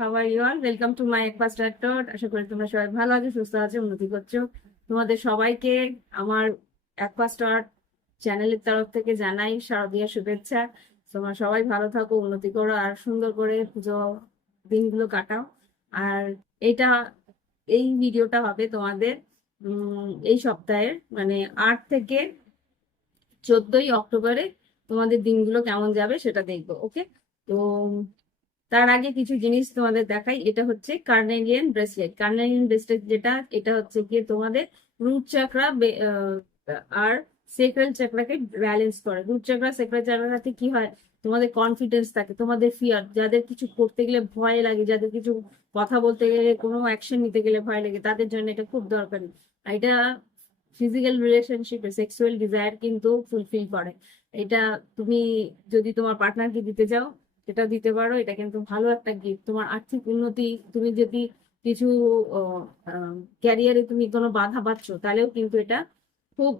How are you all? Welcome to my একপাস dot. আশা করি তোমরা সবাই ভালো আছো, সুস্থ আছো, উন্নতি করছো। তোমাদের সবাইকে আমার একপাস ডট চ্যানেলের তরফ থেকে জানাই শারদীয় শুভেচ্ছা। তোমরা সবাই ভালো থাকো, উন্নতি করো, আর সুন্দর করে পুজো দিনগুলো কাটাও। আর এটা এই ভিডিওটা হবে তোমাদের এই সপ্তাহের, মানে 8 থেকে 14 অক্টোবরে তোমাদের দিনগুলো কেমন যাবে সেটা দেখবো। ওকে, তো তার আগে কিছু জিনিস তোমাদের দেখাই। এটা হচ্ছে কার্নেলিয়ান ব্রেসলেট। কার্নেলিয়ান ব্রেসলেট যেটা, এটা হচ্ছে গিয়ে তোমাদের রুট চাকরা আর সেক্রাল চাকরাকে ব্যালেন্স করে। রুট চাকরা সেক্রাল চাকরাতে কি হয়, তোমাদের কনফিডেন্স থাকে, তোমাদের ফিয়ার, যাদের কিছু করতে গেলে ভয় লাগে, যাদের কিছু কথা বলতে গেলে, কোনো অ্যাকশন নিতে গেলে ভয় লাগে, তাদের জন্য এটা খুব দরকারি। আর এটা ফিজিক্যাল রিলেশনশিপ, সেক্সুয়াল ডিজায়ার কিন্তু ফুলফিল করে। এটা তুমি যদি তোমার পার্টনারকে দিতে যাও, এটা দিতে পারো। এটা কিন্তু ভালো একটা গিফট। তোমার আর্থিক উন্নতি, তুমি যদি কিছু ক্যারিয়ারে তুমি কোনো বাধা পাচ্ছ, তাহলেও কিন্তু এটা খুব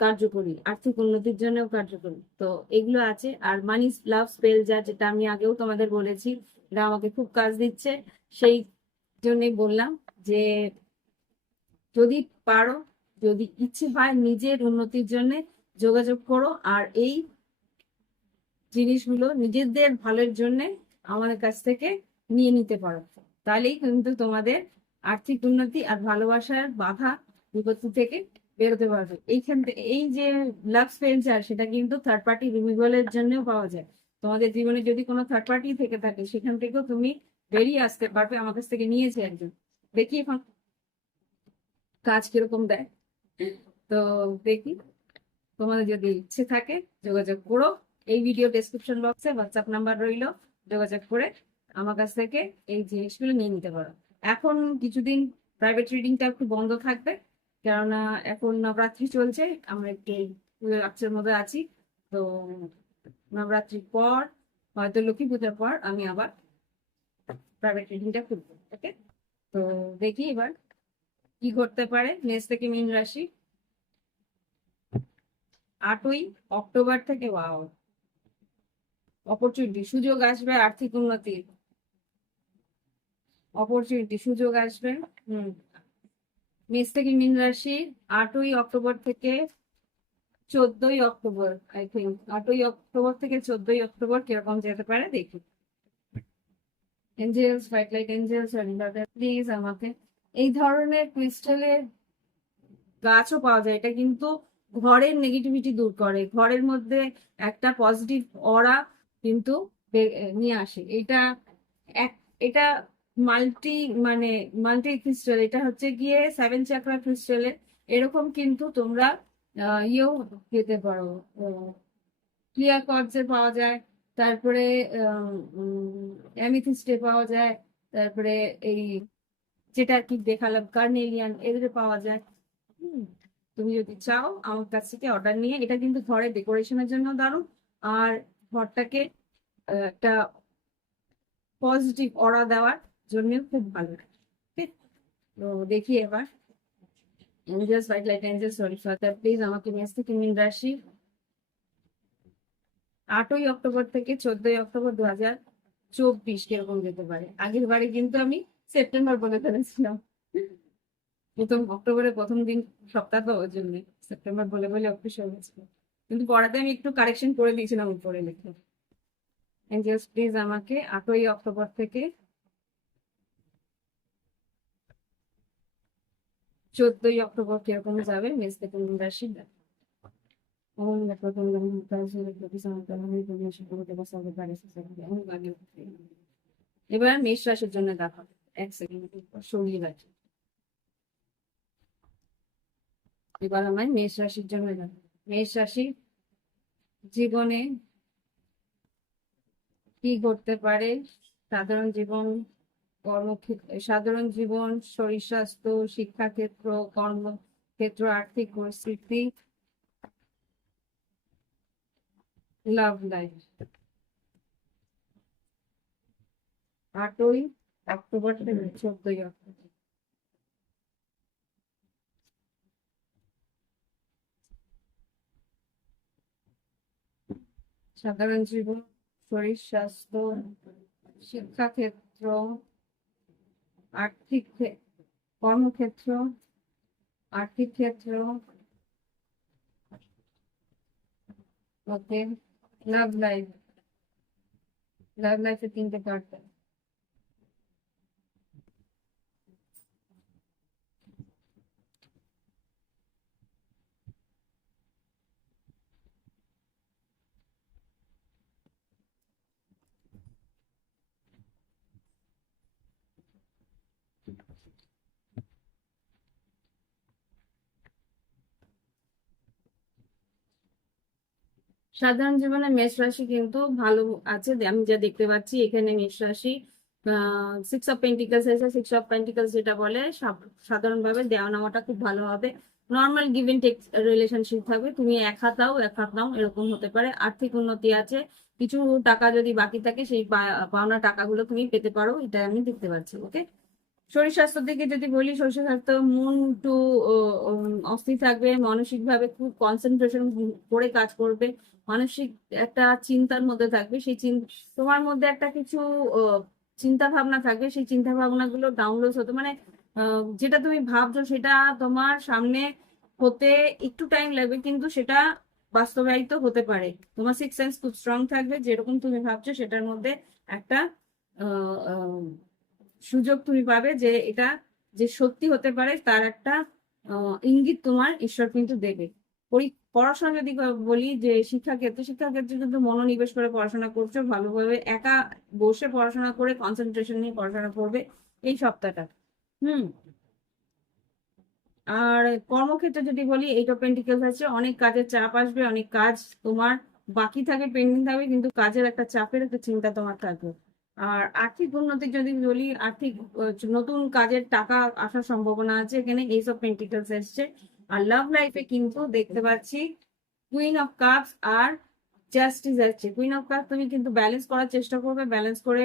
কার্যকরী, আর্থিক উন্নতির জন্যও কার্যকরী। তো এগুলো আছে। আর মানি লাভ স্পেল, যেটা আমি আগেও তোমাদের বলেছি, এটা আমাকে খুব কাজ দিচ্ছে। সেই জন্যই বললাম যে যদি পারো, যদি ইচ্ছে হয়, নিজের উন্নতির জন্য যোগাযোগ করো। আর এই জিনিসগুলো নিজেদের ভালোর জন্য আমাদের কাছ থেকে নিয়ে নিতে পারো। তাহলেই কিন্তু তোমাদের আর্থিক উন্নতি আর ভালোবাসার বাধা বিপত্তি থেকে বেরোতে পারবে। এইখান থেকে এই যে লাভ স্পেন্সার, সেটা কিন্তু থার্ড পার্টি রিমুভালের জন্যও পাওয়া যায়। তোমাদের জীবনে যদি কোনো থার্ড পার্টি থেকে থাকে, সেখান থেকেও তুমি বেরিয়ে আসতে পারবে। আমার কাছ থেকে নিয়েছে একজন, দেখি এখন কাজ কিরকম দেয়। তো দেখি, তোমাদের যদি ইচ্ছে থাকে যোগাযোগ করো। এই ভিডিও ডেসক্রিপশন বক্সে হোয়াটসঅ্যাপ নাম্বার রইলো, যোগাযোগ করে আমার কাছ থেকে এই জিনিসগুলো নিয়ে নিতে পারো। এখন কিছুদিন প্রাইভেট রিডিংটা একটু বন্ধ থাকবে, কেননা এখন নবরাত্রি চলছে। আমরা একটু পুজোর আচ্ছার মধ্যে আছি। তো নবরাত্রির পর, হয়তো লক্ষ্মী পূজার পর, আমি আবার প্রাইভেট রিডিংটা খুলবো। ওকে, তো দেখি এবার কি করতে পারে মেষ থেকে মীন রাশি। 8ই অক্টোবর থেকে, ওয়াও, অপরচুনিটি, সুযোগ আসবে, আর্থিক উন্নতির অপরচুনিটি, সুযোগ আসবে। হুম, মেষ থেকে মীন রাশি 8ই অক্টোবর থেকে 14ই অক্টোবর, আই থিঙ্ক 8ই অক্টোবর থেকে 14ই অক্টোবর কিরকম যেতে পারে দেখি। Angels, white light angels, please আমাকে এই ধরনের ক্রিস্টালের গাছও পাওয়া যায়। এটা কিন্তু ঘরের নেগেটিভিটি দূর করে, ঘরের মধ্যে একটা পজিটিভ অরা কিন্তু নিয়ে আসে। এটা এক, এটা মাল্টি, মানে মাল্টি ক্রিস্টাল। এটা হচ্ছে গিয়ে 7 চাকরা ক্রিস্টালের। এরকম কিন্তু তোমরা ইয়েও পেতে পারো, ক্লিয়ার কোয়ার্টজে পাওয়া যায়, তারপরে অ্যামিথিস্টে পাওয়া যায়, তারপরে এই যেটা কি দেখালাম কার্নেলিয়ান, এদের পাওয়া যায়। হুম, তুমি যদি চাও আমার কাছ থেকে অর্ডার নিয়ে, এটা কিন্তু ঘরে ডেকোরেশনের জন্য দারুণ। আর ঘরটাকে একটা পজিটিভ অরা দেওয়ার জন্য খুব ভালো। ঠিক, তো দেখি এবার angels, white light angels, sorry father, please আমাকে মেষ থেকে মীন রাশি 8ই অক্টোবর থেকে 14ই অক্টোবর 2024 কিরকম যেতে পারে। আগের বারে কিন্তু আমি সেপ্টেম্বর বলে ফেলেছিলাম, প্রথম অক্টোবরের প্রথম দিন, সপ্তাহ, তো ওই জন্য সেপ্টেম্বর বলে বলে অফিস হয়ে গেছিল। কিন্তু পড়াতে আমি একটু কারেকশন করে দিয়েছিলাম উপরে লিখে। এঞ্জেলস প্লিজ আমাকে 8ই অক্টোবর থেকে 14ই অক্টোবর কিরকম যাবে মেষ থেকে মীন রাশি। এবার মেষ রাশির জন্য দেখো, এক সেকেন্ড সরিয়ে রাখি। এবার আমার মেষ রাশির জন্য দেখো, মেষ রাশি জীবনে কি করতে পারে। সাধারণ জীবন, কর্মক্ষেত্র, সাধারণ জীবন, শরীর স্বাস্থ্য, শিক্ষাক্ষেত্র, কর্মক্ষেত্র, আর্থিক পরিস্থিতি, লাভ লাইফ। 8ই অক্টোবর থেকে 14ই অক্টোবর। সাধারণ জীবন, শরীর স্বাস্থ্য, শিক্ষাক্ষেত্র, আর্থিক কর্মক্ষেত্র, আর্থিক ক্ষেত্র, ওকে, লাভ লাইফ, লাভ লাইফে তিনটে কার্ড। সাধারণ জীবনে মেষ রাশি কিন্তু ভালো আছে, আমি যা দেখতে পাচ্ছি এখানে মেষ রাশি সিক্স অফ পেন্টিকলস এসে, সিক্স অফ পেন্টিকলস যেটা বলে সাধারণভাবে দেওয়া নেওয়াটা খুব ভালো হবে। Normal give and take relationship থাকবে, তুমি এক হাত দাও এক হাত নাও এরকম হতে পারে। আর্থিক উন্নতি আছে, কিছু টাকা যদি বাকি থাকে সেই পাওনা টাকাগুলো তুমি পেতে পারো, এটা আমি দেখতে পাচ্ছি। ওকে, শরীর স্বাস্থ্যের দিকে যদি বলি, শরীর স্বাস্থ্য মন একটু অস্থির থাকবে, মানসিক ভাবে খুব কনসেন্ট্রেশন করে কাজ করবে, মানসিক একটা চিন্তার মধ্যে থাকবে। সেই তোমার মধ্যে একটা কিছু চিন্তা ভাবনা থাকবে, সেই চিন্তা ভাবনা গুলো ডাউনলোড হতে মানে যেটা তুমি ভাবছো সেটা তোমার সামনে হতে একটু টাইম লাগবে, কিন্তু সেটা বাস্তবায়িত হতে পারে। তোমার সিক্স সেন্স খুব স্ট্রং থাকবে, যেরকম তুমি ভাবছো সেটার মধ্যে একটা সুযোগ তুমি পাবে, যে এটা যে সত্যি হতে পারে তার একটা ইঙ্গিত তোমার ঈশ্বর কিন্তু দেবে। পড়াশোনা যদি বলি, যে শিক্ষাক্ষেত্রে, শিক্ষাক্ষেত্রে কিন্তু মনোনিবেশ করে পড়াশোনা করছো, ভালোভাবে একা বসে পড়াশোনা করে কনসেন্ট্রেশন নিয়ে পড়াশোনা করবে এই সপ্তাহটা। হুম। আর কর্মক্ষেত্রে যদি বলি, এইট অফ পেন্টিকলস আছে, অনেক কাজের চাপ আসবে, অনেক কাজ তোমার বাকি থাকে, পেন্ডিং থাকবে, কিন্তু কাজের একটা চাপের একটা চিন্তা তোমার থাকবে। আর আর্থিক উন্নতি যদি বলি, আর্থিক নতুন কাজের টাকা আসার সম্ভাবনা আছে, এখানে এইস অফ পেন্টিকলস এসছে। আর লাভ লাইফে কিন্তু দেখতে পাচ্ছি কুইন অফ কাপস আর জাস্টিস আসছে। কুইন অফ কাপস তুমি কিন্তু ব্যালেন্স করার চেষ্টা করবে, ব্যালেন্স করে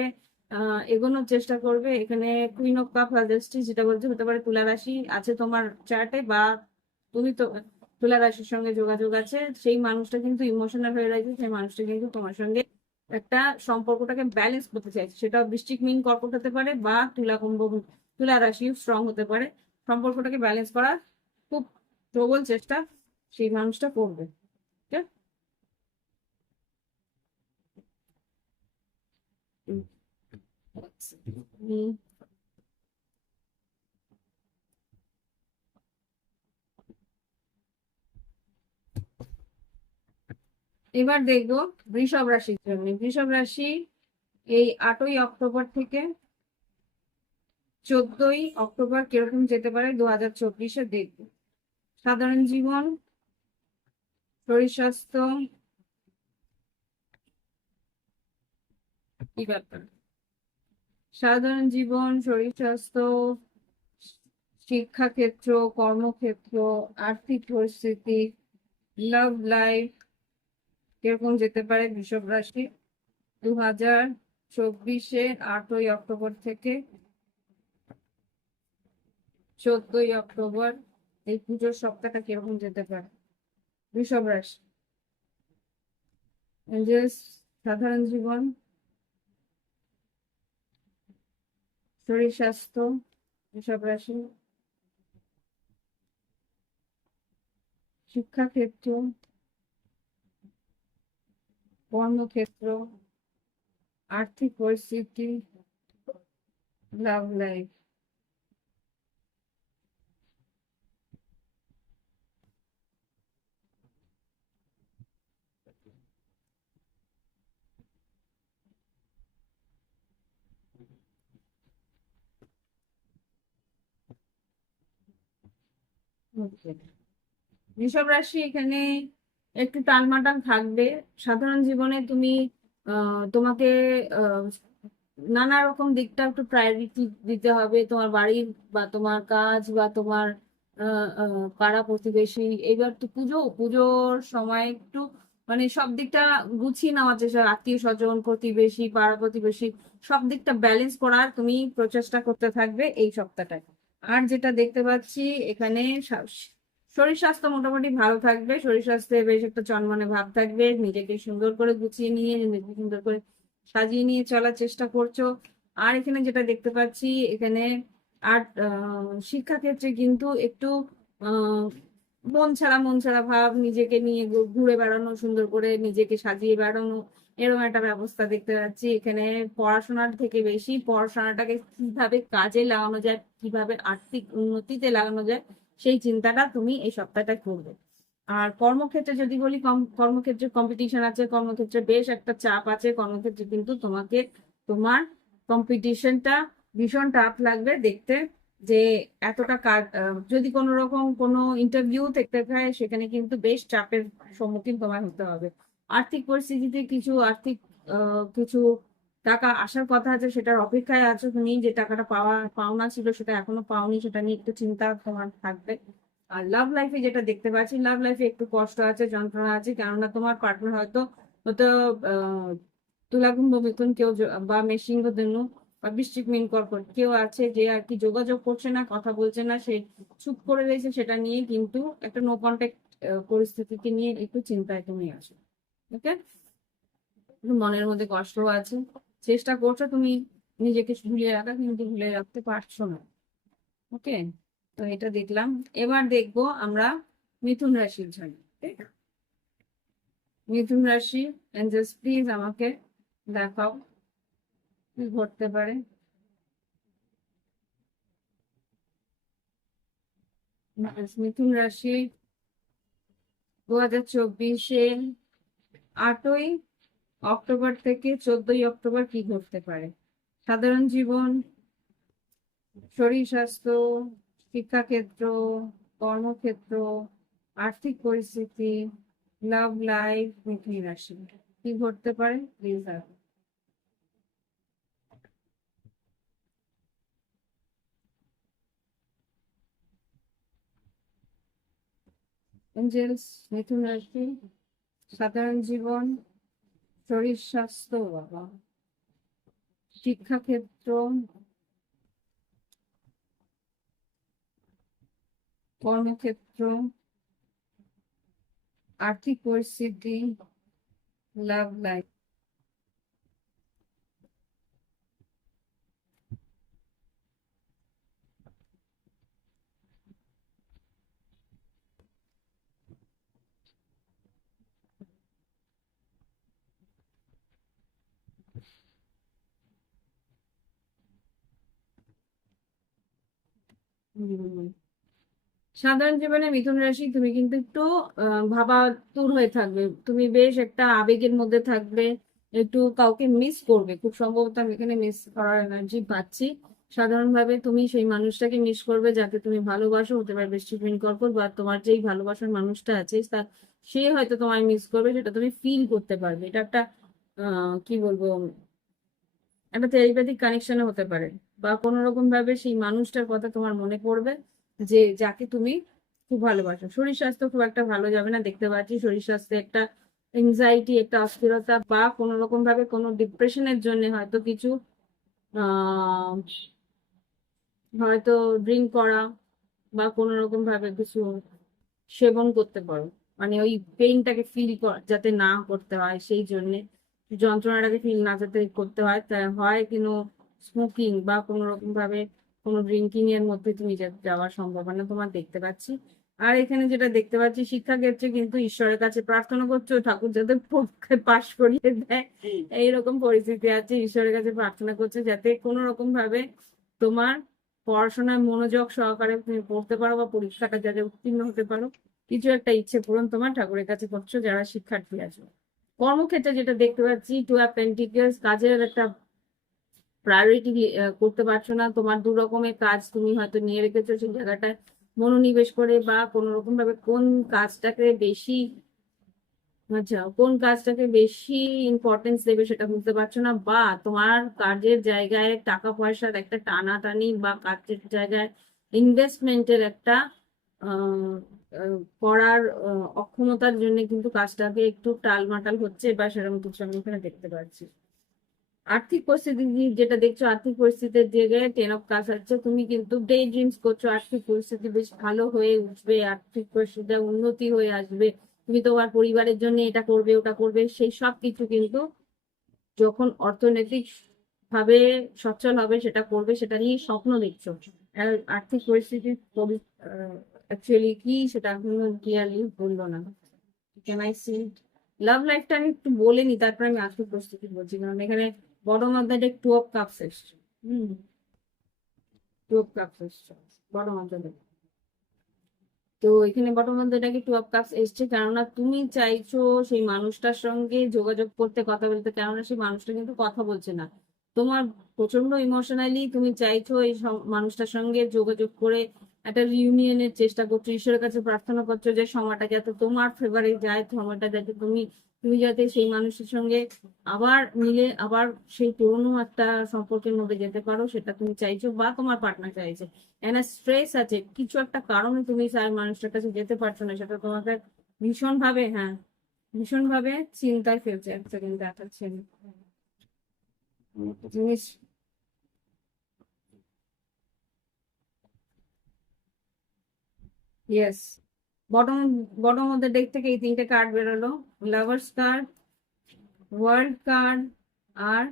এগোনোর চেষ্টা করবে। এখানে কুইন অফ কাপ আর জাস্টিস যেটা বলছে, হতে পারে তুলা রাশি আছে তোমার চার্টে, বা তুমি তো তুলা রাশির সঙ্গে যোগাযোগ আছে, সেই মানুষটা কিন্তু ইমোশনাল হয়ে রয়েছে, সেই মানুষটা কিন্তু তোমার সঙ্গে একটা সম্পর্কটাকে ব্যালেন্স করতে চাইছে। সেটা বৃশ্চিক মিন কর্কট হতে পারে, বা তুলা কুম্ভ, তুলা রাশি স্ট্রং হতে পারে। সম্পর্কটাকে ব্যালেন্স করার খুব প্রবল চেষ্টা সেই মানুষটা করবে। ঠিক আছে? হুম। এবার দেখবো বৃষভ রাশির জন্য। বৃষভ রাশি এই 8ই অক্টোবর থেকে 14ই অক্টোবর কিরকম যেতে পারে 2024-এ দেখবো। সাধারণ জীবন, শরীর স্বাস্থ্য, কি ব্যাপার, সাধারণ জীবন, শরীর স্বাস্থ্য, শিক্ষাক্ষেত্র, কর্মক্ষেত্র, আর্থিক পরিস্থিতি, লাভ লাইফ কিরকম যেতে পারে বৃষভ রাশি 2024-এ 8ই অক্টোবর থেকে 14ই অক্টোবর, এই পুজোর সপ্তাহটা কিরকম যেতে পারে বৃষভ রাশি। এঞ্জেলস, সাধারণ জীবন, শরীর স্বাস্থ্য, বৃষভ রাশি, শিক্ষাক্ষেত্র, কর্মক্ষেত্র, আর্থিক পরিস্থিতি, লাভ লাইফ। বৃষভ রাশি এখানে একটু টালমাটাল থাকবে। সাধারণ জীবনে তুমি তোমাকে আহ, নানা রকম দিকটা একটু প্রায়োরিটি দিতে হবে, তোমার বাড়ির বা তোমার কাজ বা তোমার পাড়া প্রতিবেশী। এবার তো পুজোর সময় একটু মানে সব দিকটা গুছিয়ে নেওয়ার চেষ্টা, আত্মীয় স্বজন, প্রতিবেশী, পাড়া প্রতিবেশী, সব দিকটা ব্যালেন্স করার তুমি প্রচেষ্টা করতে থাকবে এই সপ্তাহটায়। আর যেটা দেখতে পাচ্ছি এখানে, শরীর স্বাস্থ্য মোটামুটি ভালো থাকবে, শরীর স্বাস্থ্যে বেশ একটা চনমনে ভাব থাকবে, নিজেকে সুন্দর করে গুছিয়ে নিয়ে, নিজেকে সুন্দর করে সাজিয়ে নিয়ে চলার চেষ্টা করছো। আর এখানে যেটা দেখতে পাচ্ছি, এখানে আর শিক্ষাক্ষেত্রে কিন্তু একটু আহ মন ছাড়া ভাব, নিজেকে নিয়ে ঘুরে বেড়ানো, সুন্দর করে নিজেকে সাজিয়ে বেড়ানো, এরকম একটা ব্যবস্থা দেখতে পাচ্ছি এখানে। পড়াশোনার থেকে বেশি পড়াশোনাটাকে কিভাবে কাজে লাগানো যায়, কিভাবে আর্থিক উন্নতিতে লাগানো যায়, সেই চিন্তাটা তুমি এই সপ্তাহটা করবে। আর কর্মক্ষেত্রে যদি বলি, কর্মক্ষেত্রে কম্পিটিশন আছে, কর্মক্ষেত্রে বেশ একটা চাপ আছে, কর্মক্ষেত্রে কিন্তু তোমাকে তোমার কম্পিটিশনটা ভীষণ টাফ লাগবে দেখতে। যে এতটা কাজ, যদি কোনো রকম কোনো ইন্টারভিউ দেখতে হয়, সেখানে কিন্তু বেশ চাপের সম্মুখীন তোমার হতে হবে। আর্থিক পরিস্থিতিতে কিছু টাকা আসার কথা আছে, সেটার অপেক্ষায় আছো তুমি। যে টাকাটা পাওনা ছিল সেটা এখনো পাওনি, সেটা নিয়ে একটু চিন্তা তোমার থাকবে। আর লাভ লাইফে যেটা দেখতে পাচ্ছি, লাভ লাইফে একটু কষ্ট আছে, যন্ত্রণা আছে, কেননা তোমার পার্টনার হয়তো হয়তো তুলা কুম্ভ মিথুন কেউ বা মেশিং ধনু বা বৃশ্চিক মীন কর্কট কেউ আছে যে আর কি যোগাযোগ করছে না, কথা বলছে না, সে চুপ করে রয়েছে, সেটা নিয়ে কিন্তু একটা নো কন্ট্যাক্ট পরিস্থিতিকে নিয়ে একটু চিন্তায় তুমি আছো। ওকে, মনের মধ্যে কষ্ট আছে, চেষ্টা করছো তুমি নিজেকে ভুলিয়ে রাখা, কিন্তু ভুলে রাখতে পারছো না। ওকে, তো এটা দেখলাম। এবার দেখবো আমরা মিথুন রাশির জন্য। মিথুন রাশি এঞ্জেলস প্লিজ আমাকে দেখাও কি ঘটতে পারে। মিথুন রাশি 2024-এর 8ই অক্টোবর থেকে 14ই অক্টোবর কি ঘটতে পারে। সাধারণ জীবন, শরীর স্বাস্থ্য, শিক্ষাক্ষেত্র, কর্মক্ষেত্র, আর্থিক পরিস্থিতি, লাভ লাইফ, মিথুন রাশি কি ঘটতে পারে প্লিজ। এঞ্জেলস মিথুন রাশি, সাধারণ জীবন, শরীর স্বাস্থ্য, বাবা, শিক্ষাক্ষেত্র, কর্মক্ষেত্র, আর্থিক পরিস্থিতি, লাভ লাইফ। সাধারণ জীবনে মিথুন রাশি তুমি কিন্তু একটু ভাবাতুর হয়ে থাকবে, তুমি বেশ একটা আবেগের মধ্যে থাকবে, একটু কাউকে মিস করবে খুব সম্ভবত, আমি এখানে মিস করার এনার্জি পাচ্ছি। সাধারণভাবে তুমি সেই মানুষটাকে মিস করবে যাকে তুমি ভালোবাসো, হতে পারে বৃশ্চিক মীন কর্কট, বা তোমার যেই ভালোবাসার মানুষটা আছে সে হয়তো তোমায় মিস করবে, সেটা তুমি ফিল করতে পারবে। এটা একটা কি বলবো, একটা টেলিপ্যাথিক কানেকশনে হতে পারে, বা কোনো রকম ভাবে সেই মানুষটার কথা তোমার মনে পড়বে, যে যাকে তুমি খুব ভালোবাসো। শরীর স্বাস্থ্য খুব একটা ভালো যাবে না দেখতে পাচ্ছি, শরীর স্বাস্থ্যে একটা এংজাইটি, একটা অস্থিরতা, বা কোনো রকম ভাবে কোনো ডিপ্রেশনের জন্য হয়তো কিছু আহ হয়তো ড্রিঙ্ক করা বা কোনো রকম ভাবে কিছু সেবন করতে পারো, মানে ওই পেইনটাকে ফিল যাতে না করতে হয়, সেই জন্যে যন্ত্রণাটাকে ফিল না যাতে করতে হয়, তা হয় কিন্তু স্মোকিং বা কোনো রকম ভাবে কোনো ড্রিঙ্কিং এর মধ্যে তুমি যাওয়ার সম্ভাবনা তোমার দেখতে পাচ্ছি। আর এখানে যেটা দেখতে পাচ্ছি, শিক্ষাক্ষেত্রে কিন্তু ঈশ্বরের কাছে প্রার্থনা করছো ঠাকুর যাতে পরীক্ষায় পাশ করিয়ে দেয়, এইরকম পরিস্থিতি আছে, ঈশ্বরের কাছে প্রার্থনা করছো যাতে কোনো রকম ভাবে তোমার পড়াশোনায় মনোযোগ সহকারে তুমি পড়তে পারো, বা পরীক্ষাটা যাতে উত্তীর্ণ হতে পারো, কিছু একটা ইচ্ছে পূরণ তোমার ঠাকুরের কাছে করছো যারা শিক্ষার্থী আছো। কর্মক্ষেত্রে যেটা দেখতে পাচ্ছি, 2 অফ পেন্টিকলস, কাজের একটা প্রায়োরিটি করতে পারছো না, তোমার 2 রকমের কাজ তুমি হয়তো নিয়ে রেখেছো, সেই জায়গাটায় মনোনিবেশ করে, বা কোনো রকম ভাবে কাজটাকে বেশি কোন কাজটাকে বেশি ইম্পর্টেন্স দেবে সেটা বুঝতে পারছো না, বা তোমার কাজের জায়গায় টাকা পয়সার একটা টানাটানি, বা কাজের জায়গায় ইনভেস্টমেন্টের একটা আহ, করার অক্ষমতার জন্য কিন্তু কাজটাকে একটু টালমাটাল হচ্ছে, বা সেরকম কিছু আমি এখানে দেখতে পাচ্ছি। আর্থিক পরিস্থিতি যেটা দেখছো, আর্থিক পরিস্থিতির দিকে 10 অফ কাপস আছে, তুমি কিন্তু ডে ড্রিমস করছো, আর্থিক পরিস্থিতি বেশ ভালো হয়ে উঠবে, আর্থিক পরিস্থিতি উন্নতি হয়ে আসবে, তুমি তোমার পরিবারের জন্য এটা করবে ওটা করবে, সেই সব কিছু কিন্তু যখন অর্থনৈতিক ভাবে সচ্ছল হবে সেটা করবে, সেটা নিয়ে স্বপ্ন দেখছো। আর আর্থিক পরিস্থিতি অ্যাকচুয়ালি কি সেটা এখনো ক্লিয়ারলি বললো না। ক্যান আই সি লাভ লাইফটা আমি একটু বলে নি, তারপরে আমি আর্থিক পরিস্থিতি বলছি, কারণ এখানে বড় মাত্রাটা টু অফ কাপস এসছে। হুম, টু অফ কাপস এসছে বড় মাত্রাটা। তো এখানে বটম অফ এটাকে টু অফ কাপস এসছে, কেননা তুমি চাইছো সেই মানুষটার সঙ্গে যোগাযোগ করতে, কথা বলতে, কেননা সেই মানুষটা কিন্তু কথা বলছে না। তোমার প্রচন্ড ইমোশনালি তুমি চাইছো এই মানুষটার সঙ্গে যোগাযোগ করে একটা রিউনিয়নের চেষ্টা করছো, ঈশ্বরের কাছে প্রার্থনা করছো যে সময়টা যাতে তোমার ফেভারে যায়, সময়টা যাতে তুমি তুমি যাতে সেই মানুষের সঙ্গে আবার মিলে আবার সেই পুরোনো একটা সম্পর্কের মধ্যে যেতে পারো, সেটা তুমি চাইছো বা তোমার পার্টনার চাইছে। একটা স্ট্রেস আছে, কিছু একটা কারণে তুমি স্যার মানুষটার কাছে যেতে পারছো না, সেটা তোমাকে ভীষণ ভাবে, হ্যাঁ, ভীষণ ভাবে চিন্তায় ফেলছে। এক সেকেন্ড দেখাচ্ছেন জিনিস। Yes, bottom bottom of the deck থেকে এই তিনটে কার্ড বেরোলো। লাভার্স কার্ড, ওয়ার্ল্ড কার্ড, আর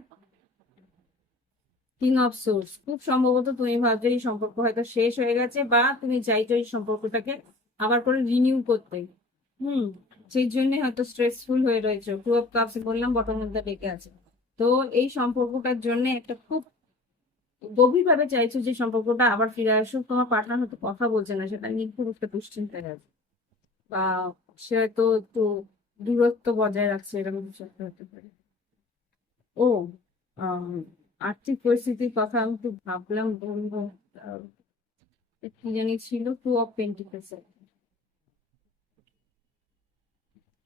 কিং অফ সোর্স। খুব সম্ভবত তুমি ভাবছো এই সম্পর্ক হয়তো শেষ হয়ে গেছে, বা তুমি চাইছো এই সম্পর্কটাকে আবার করে রিনিউ করতে। হুম, সেই জন্য হয়তো স্ট্রেসফুল হয়ে রয়েছে। টু অফ কাপস বললাম বটম মধ্যে ডেকে আছে। তো এই সম্পর্কটার জন্য একটা খুব গভীরভাবে চাইছো যে সম্পর্কটা আবার ফিরে আসুক। তোমার পার্টনার হয়তো কথা বলছে না, সেটা নিয়ে খুব একটা দুশ্চিন্তায় আছে, বা সে হয়তো একটু দূরত্ব বজায় রাখছে, এরকম কিছু একটা হতে পারে। ও, আম, আর্থিক পরিস্থিতির কথা আমি একটু ভাবলাম বলবো। আহ, কি জানি ছিল, টু অফ পেন্টিকলস।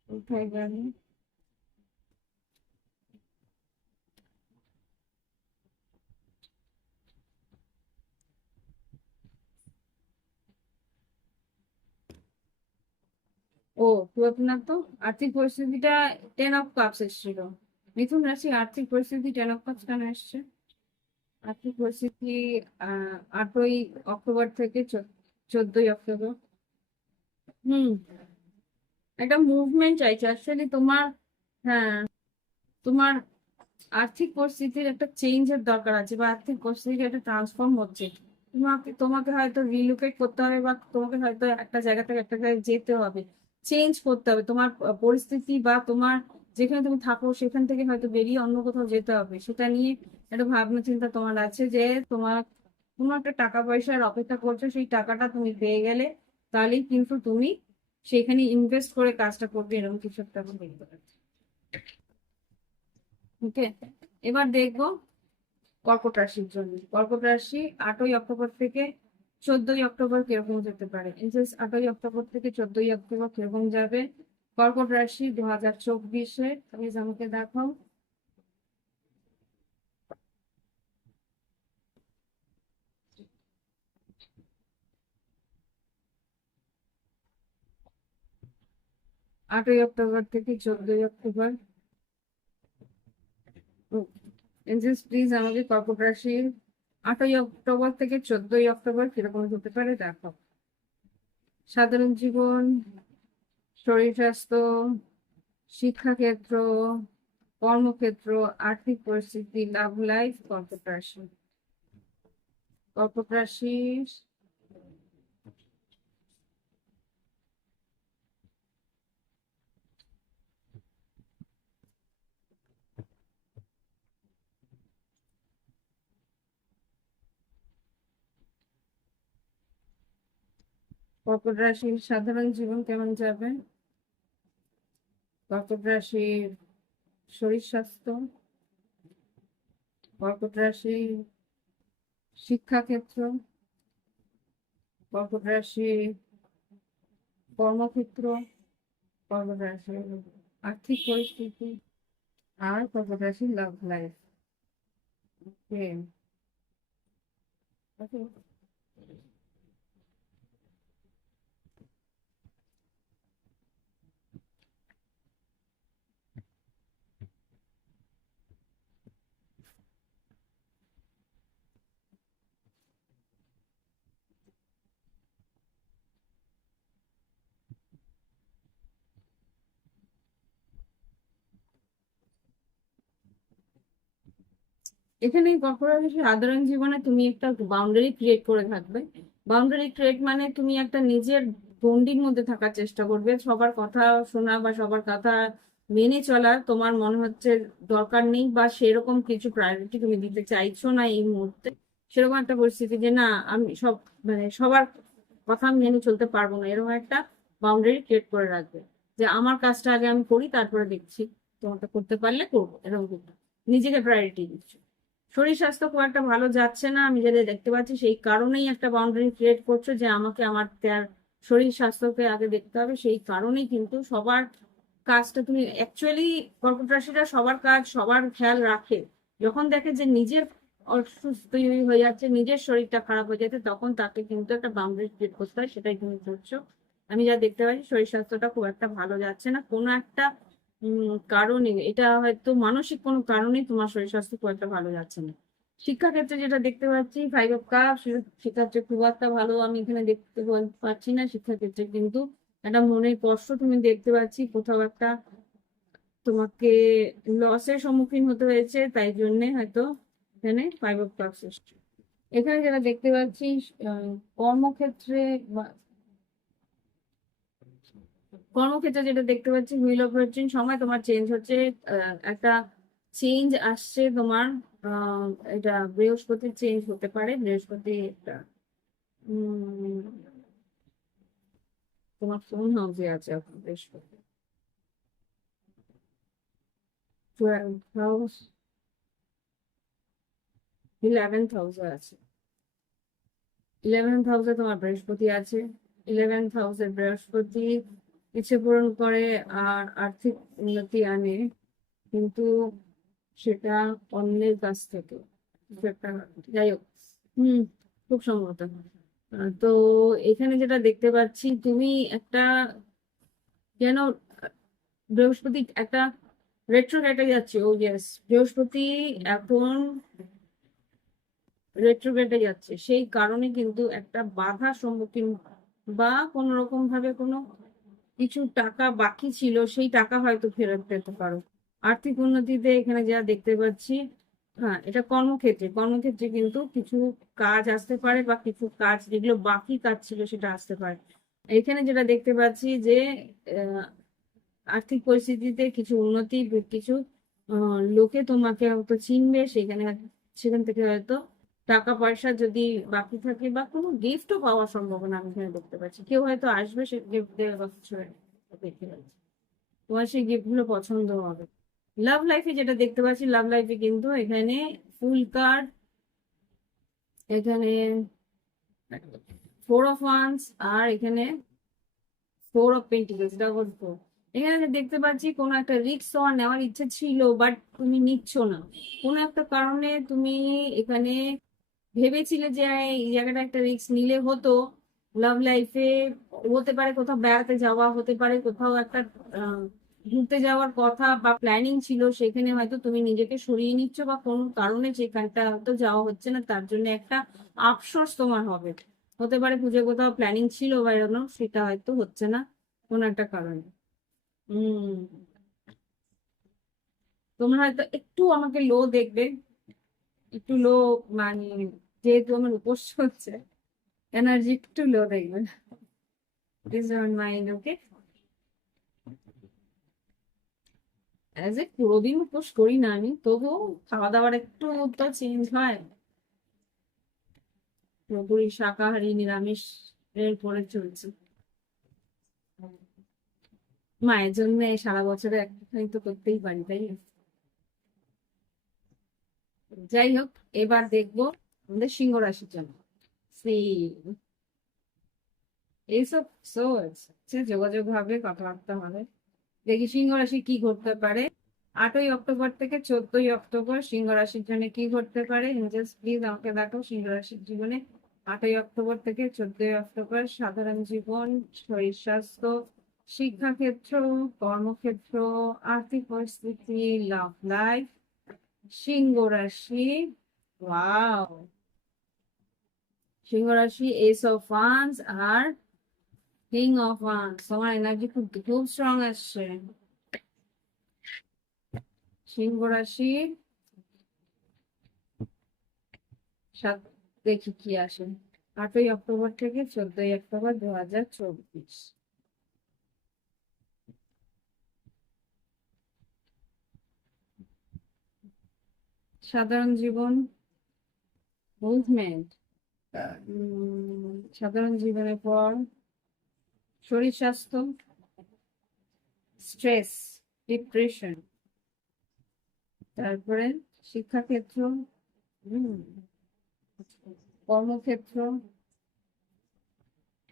কোথায় গেল? ও, টু অফ না তো, আর্থিক পরিস্থিতিটা টেন অফ কাপস এসেছিল। মিথুন রাশি আর্থিক পরিস্থিতি টেন অফ কাপস কেন এসছে? আর্থিক পরিস্থিতি 8ই অক্টোবর থেকে 14ই অক্টোবর। হুম, একটা মুভমেন্ট চাইছে অ্যাকচুয়ালি তোমার। হ্যাঁ, তোমার আর্থিক পরিস্থিতির একটা চেঞ্জের দরকার আছে, বা আর্থিক পরিস্থিতি একটা ট্রান্সফর্ম হচ্ছে। তোমাকে তোমাকে হয়তো রিলোকেট করতে হবে, বা তোমাকে হয়তো একটা জায়গা থেকে একটা জায়গায় যেতে হবে, চেঞ্জ করতে হবে তোমার পরিস্থিতি, বা তোমার যেখানে তুমি থাকো সেখান থেকে হয়তো বেরিয়ে অন্য কোথাও যেতে হবে। সেটা নিয়ে একটা ভাবনা চিন্তা তোমার আছে, যে তোমার কোনো একটা টাকা পয়সার অপেক্ষা করছো, সেই টাকাটা তুমি পেয়ে গেলে তাহলেই কিন্তু তুমি সেখানে ইনভেস্ট করে কাজটা করবে, এরকম কিছু একটা আমি দেখতে পাচ্ছি। ওকে, এবার দেখবো কর্কট রাশির জন্য। কর্কট রাশি 8ই অক্টোবর থেকে 14ই অক্টোবর কিরকম যেতে পারে। ইনসেস 8ই অক্টোবর থেকে 14ই অক্টোবর কিরকম যাবে কর্কট রাশি 2024-এ, প্লিজ আমাকে দেখাও। 8ই অক্টোবর থেকে 14ই অক্টোবর, ইনসেস প্লিজ আমাকে কর্কট রাশির 8ই অক্টোবর থেকে 14ই অক্টোবর কিরকম হতে পারে দেখো। সাধারণ জীবন, শরীর স্বাস্থ্য, শিক্ষাক্ষেত্র, কর্মক্ষেত্র, আর্থিক পরিস্থিতি, লাভ লাইফ। কর্কট রাশি, কর্কট রাশি, কর্কট রাশির সাধারণ জীবন কেমন যাবে? কর্কট রাশির শরীর স্বাস্থ্য, কর্কট রাশির শিক্ষাক্ষেত্র, কর্কট রাশির কর্মক্ষেত্র, কর্কট রাশির আর্থিক পরিস্থিতি, আর কর্কট রাশির লাভ লাইফ। ওকে, এখানে কর্কট রাশির সাধারণ জীবনে তুমি একটা বাউন্ডারি ক্রিয়েট করে থাকবে। বাউন্ডারি ক্রিয়েট মানে তুমি একটা নিজের গণ্ডির মধ্যে থাকার চেষ্টা করবে। সবার কথা শোনা বা সবার কথা মেনে চলা তোমার মনে হচ্ছে দরকার নেই, বা সেরকম কিছু প্রায়োরিটি তুমি দিতে চাইছো না এই মুহূর্তে। সেরকম একটা পরিস্থিতি যে না, আমি মানে সবার কথা আমি মেনে চলতে পারবো না, এরকম একটা বাউন্ডারি ক্রিয়েট করে রাখবে। যে আমার কাজটা আগে আমি করি, তারপরে দেখছি, তোমাকে করতে পারলে করবো, এরকম কিন্তু নিজেকে প্রায়োরিটি দিচ্ছ। শরীর স্বাস্থ্য খুব একটা ভালো যাচ্ছে না আমি যেটা দেখতে পাচ্ছি, সেই কারণেই একটা বাউন্ডারি ক্রিয়েট করছো যে আমাকে আমার শরীর স্বাস্থ্যকে আগে দেখতে হবে। সেই কারণেই কিন্তু সবার কাজটা তুমি অ্যাকচুয়ালি, কর্কট রাশিটা সবার কাজ সবার খেয়াল রাখে। যখন দেখে যে নিজের অসুস্থ হয়ে যাচ্ছে, নিজের শরীরটা খারাপ হয়ে যাচ্ছে, তখন তাকে কিন্তু একটা বাউন্ডারি ক্রিয়েট করতে হয়, সেটাই তুমি করছো। আমি যা দেখতে পাচ্ছি শরীর স্বাস্থ্যটা খুব একটা ভালো যাচ্ছে না, কোনো একটা কারণে, এটা হয়তো মানসিক কোনো কারণে তোমার শরীর স্বাস্থ্য খুব একটা ভালো যাচ্ছে না। শিক্ষাক্ষেত্রে যেটা দেখতে পাচ্ছি 5 অফ কাপ, শিক্ষাক্ষেত্রে খুব একটা ভালো আমি এখানে দেখতে পাচ্ছি না। শিক্ষাক্ষেত্রে কিন্তু একটা মনের কষ্ট তুমি দেখতে পাচ্ছি, কোথাও একটা তোমাকে লসের সম্মুখীন হতে হয়েছে, তাই জন্য হয়তো এখানে 5 অফ কাপ এসছে। এখানে যেটা দেখতে পাচ্ছি কর্মক্ষেত্রে কর্মক্ষেত্রে যেটা দেখতে পাচ্ছি হুইল অফ ফরচুন, সময় তোমার চেঞ্জ হচ্ছে। একটা চেঞ্জ আসছে তোমার। আহ, এটা বৃহস্পতি চেঞ্জ হতে পারে, বৃহস্পতি একটা উম, তোমার কোন হাউসে আছে এখন বৃহস্পতি? 12th হাউস, 11th হাউসে আছে। 11th হাউসে তোমার বৃহস্পতি আছে। 11th হাউসে বৃহস্পতি ইচ্ছে পূরণ করে আর আর্থিক উন্নতি আনে, কিন্তু সেটা অন্যের কাছ থেকে কিছু একটা, যাই হোক। হুম, খুব সম্ভবত। তো এখানে যেটা দেখতে পাচ্ছি তুমি একটা যেন বৃহস্পতি একটা রেট্রোগ্রেডে যাচ্ছে। ও ইয়েস, বৃহস্পতি এখন রেট্রোগ্রেডে যাচ্ছে, সেই কারণে কিন্তু একটা বাধার সম্মুখীন, বা কোন রকম ভাবে কোনো কিছু টাকা বাকি ছিল, সেই টাকা হয়তো ফেরত পেতে পারো। আর্থিক উন্নতিতে এখানে যা দেখতে পাচ্ছি, হ্যাঁ এটা কর্মক্ষেত্রে, কর্মক্ষেত্রে কিন্তু কিছু কাজ আসতে পারে, বা কিছু কাজ যেগুলো বাকি কাজ ছিল সেটা আসতে পারে। এখানে যেটা দেখতে পাচ্ছি যে আহ, আর্থিক পরিস্থিতিতে কিছু উন্নতি, কিছু লোকে তোমাকে হয়তো চিনবে, সেখান থেকে হয়তো টাকা পয়সা যদি বাকি থাকে, বা কোনো গিফটও পাওয়ার সম্ভাবনা আমি এখানে দেখতে পাচ্ছি। কেউ হয়তো আসবে, সে গিফট দেওয়ার বা কিছু দেখতে পাচ্ছি, তোমার সেই গিফট গুলো পছন্দ হবে। লাভ লাইফে যেটা দেখতে পাচ্ছি, লাভ লাইফে কিন্তু এখানে ফুল কার্ড, এখানে 4 অফ ওয়ান্স, আর এখানে 4 অফ পেন্টিকলস, ডাবল 4। এখানে যে দেখতে পাচ্ছি কোনো একটা রিস্ক তোমার নেওয়ার ইচ্ছে ছিল, বাট তুমি নিচ্ছ না। কোনো একটা কারণে তুমি এখানে ভেবেছিলে যে এই জায়গাটা একটা রিস্ক নিলে হতো। লাভ লাইফে হতে পারে কোথাও বেড়াতে যাওয়া, হতে পারে কোথাও একটা আহ, ঘুরতে যাওয়ার কথা বা প্ল্যানিং ছিল, সেখানে হয়তো তুমি নিজেকে সরিয়ে নিচ্ছ, বা কোনো কারণে সেখানটা হয়তো যাওয়া হচ্ছে না, তার জন্য একটা আফসোস তোমার হবে। হতে পারে পুজো কোথাও প্ল্যানিং ছিল বেরোনোর, সেটা হয়তো হচ্ছে না কোনো একটা কারণে। হম, তোমরা হয়তো একটু আমাকে লো দেখবে, একটু লো, মানে যেহেতু আমার উপোস হচ্ছে, এনার্জি একটু লো দেখবে, please don't mind, okay? As এ পুরোদিন উপোস করি না আমি, তবুও খাওয়া দাওয়ার একটু তো চেঞ্জ হয়। পুরোপুরি শাকাহারি নিরামিষ এর পরে চলছে। মায়ের জন্য সারা বছরে একটুখানি তো করতেই পারি, তাই না? যাই হোক, এবার দেখবো আমাদের সিংহ রাশির জন্য। সেই এইসব সোর্স, সে যোগাযোগ হবে, কথাবার্তা হবে, দেখি সিংহ রাশি কি ঘটতে পারে 8ই অক্টোবর থেকে 14ই অক্টোবর। সিংহ রাশির জন্য কি ঘটতে পারে, এঞ্জেলস প্লিজ আমাকে দেখো সিংহ রাশির জীবনে 8ই অক্টোবর থেকে 14ই অক্টোবর। সাধারণ জীবন, শরীর স্বাস্থ্য, শিক্ষাক্ষেত্র, কর্মক্ষেত্র, আর্থিক পরিস্থিতি, লাভ লাইফ। সিংহ রাশি, ওয়াও, সিংহ রাশি এস অফ ওয়ান্স আর কিং অফ ওয়ান্স, তোমার এনার্জি খুব খুব স্ট্রং আসছে। সিংহ রাশি সাত, দেখি কি আসে। 8ই অক্টোবর থেকে 14ই অক্টোবর 2024। সাধারণ জীবন, মুভমেন্ট, সাধারণ জীবনের পর শরীর স্বাস্থ্য, স্ট্রেস, ডিপ্রেশন, তারপরে শিক্ষাক্ষেত্র, হম কর্মক্ষেত্র,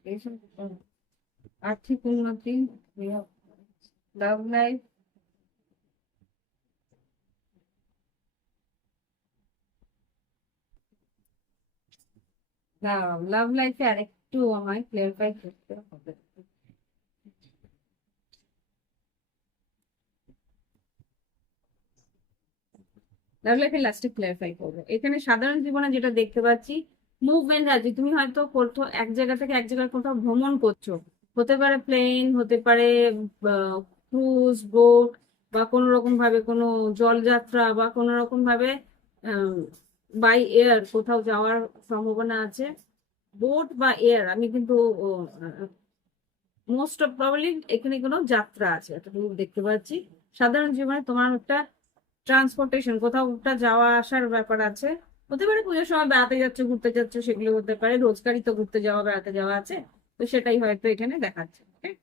এইসব, আর্থিক উন্নতি, লাভ লাইফ। না, লাভ লাইফে আরেকটু আমায় ক্লিয়ারিফাই করতে হবে। লাভ লাইফে লাস্টে ক্লিয়ারিফাই করবো। এখানে সাধারণ জীবনে যেটা দেখতে পাচ্ছি, মুভমেন্ট আছে। তুমি হয়তো কোথাও এক জায়গা থেকে এক জায়গায় কোথাও ভ্রমণ করছো, হতে পারে প্লেন, হতে পারে ক্রুজ বোট, বা কোনো রকম ভাবে কোনো জলযাত্রা, বা কোনো রকম ভাবে বাই এয়ার কোথাও যাওয়ার সম্ভাবনা আছে। বোট বা এয়ার, আমি কিন্তু মোস্ট অফ প্রবাবলি এখানে কোনো যাত্রা আছে, এতটুকু দেখতে পাচ্ছি। সাধারণ জীবনে তোমার একটা ট্রান্সপোর্টেশন, কোথাও একটা যাওয়া আসার ব্যাপার আছে। হতে পারে পুজোর সময় বেড়াতে যাচ্ছ, ঘুরতে যাচ্ছ, সেগুলো হতে পারে। রোজগারই তো ঘুরতে যাওয়া বেড়াতে যাওয়া আছে, তো সেটাই হয়তো এখানে দেখাচ্ছে। Okay?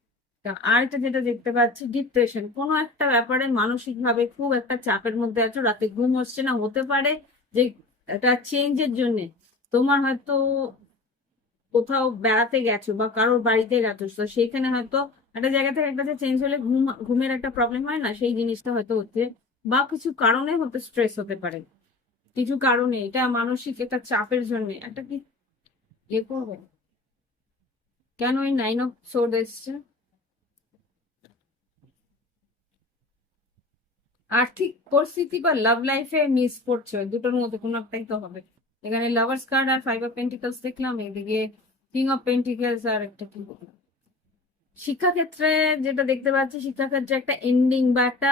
আর এটা যেটা দেখতে পাচ্ছি, ডিপ্রেশন, কোনো একটা ব্যাপারে মানসিক ভাবে খুব একটা চাপের মধ্যে আছো, রাতে ঘুম হচ্ছে না। হতে পারে যে একটা চেঞ্জের জন্য তোমার হয়তো কোথাও বেড়াতে গেছো বা কারোর বাড়িতে গেছো, তো সেইখানে হয়তো একটা জায়গা থেকে একটা চেঞ্জ হলে ঘুমের একটা প্রবলেম হয় না, সেই জিনিসটা হয়তো হচ্ছে। বা কিছু কারণে হতে স্ট্রেস হতে পারে, কিছু কারণে এটা মানসিক একটা চাপের জন্য একটা কি ইয়ে করবে। কেন এই 9 অফ সোর্ড এসছে? আর্থিক পরিস্থিতি বা লাভ লাইফে মিস করছো, দুটোর মধ্যে কোনো একটাই তো হবে। এখানে লাভার্স কার্ড আর 5 অফ পেন্টিকলস দেখলাম, এদিকে কিং অফ পেন্টিকলস আর একটা কি বললাম। শিক্ষাক্ষেত্রে যেটা দেখতে পাচ্ছি, শিক্ষাক্ষেত্রে একটা এন্ডিং বা একটা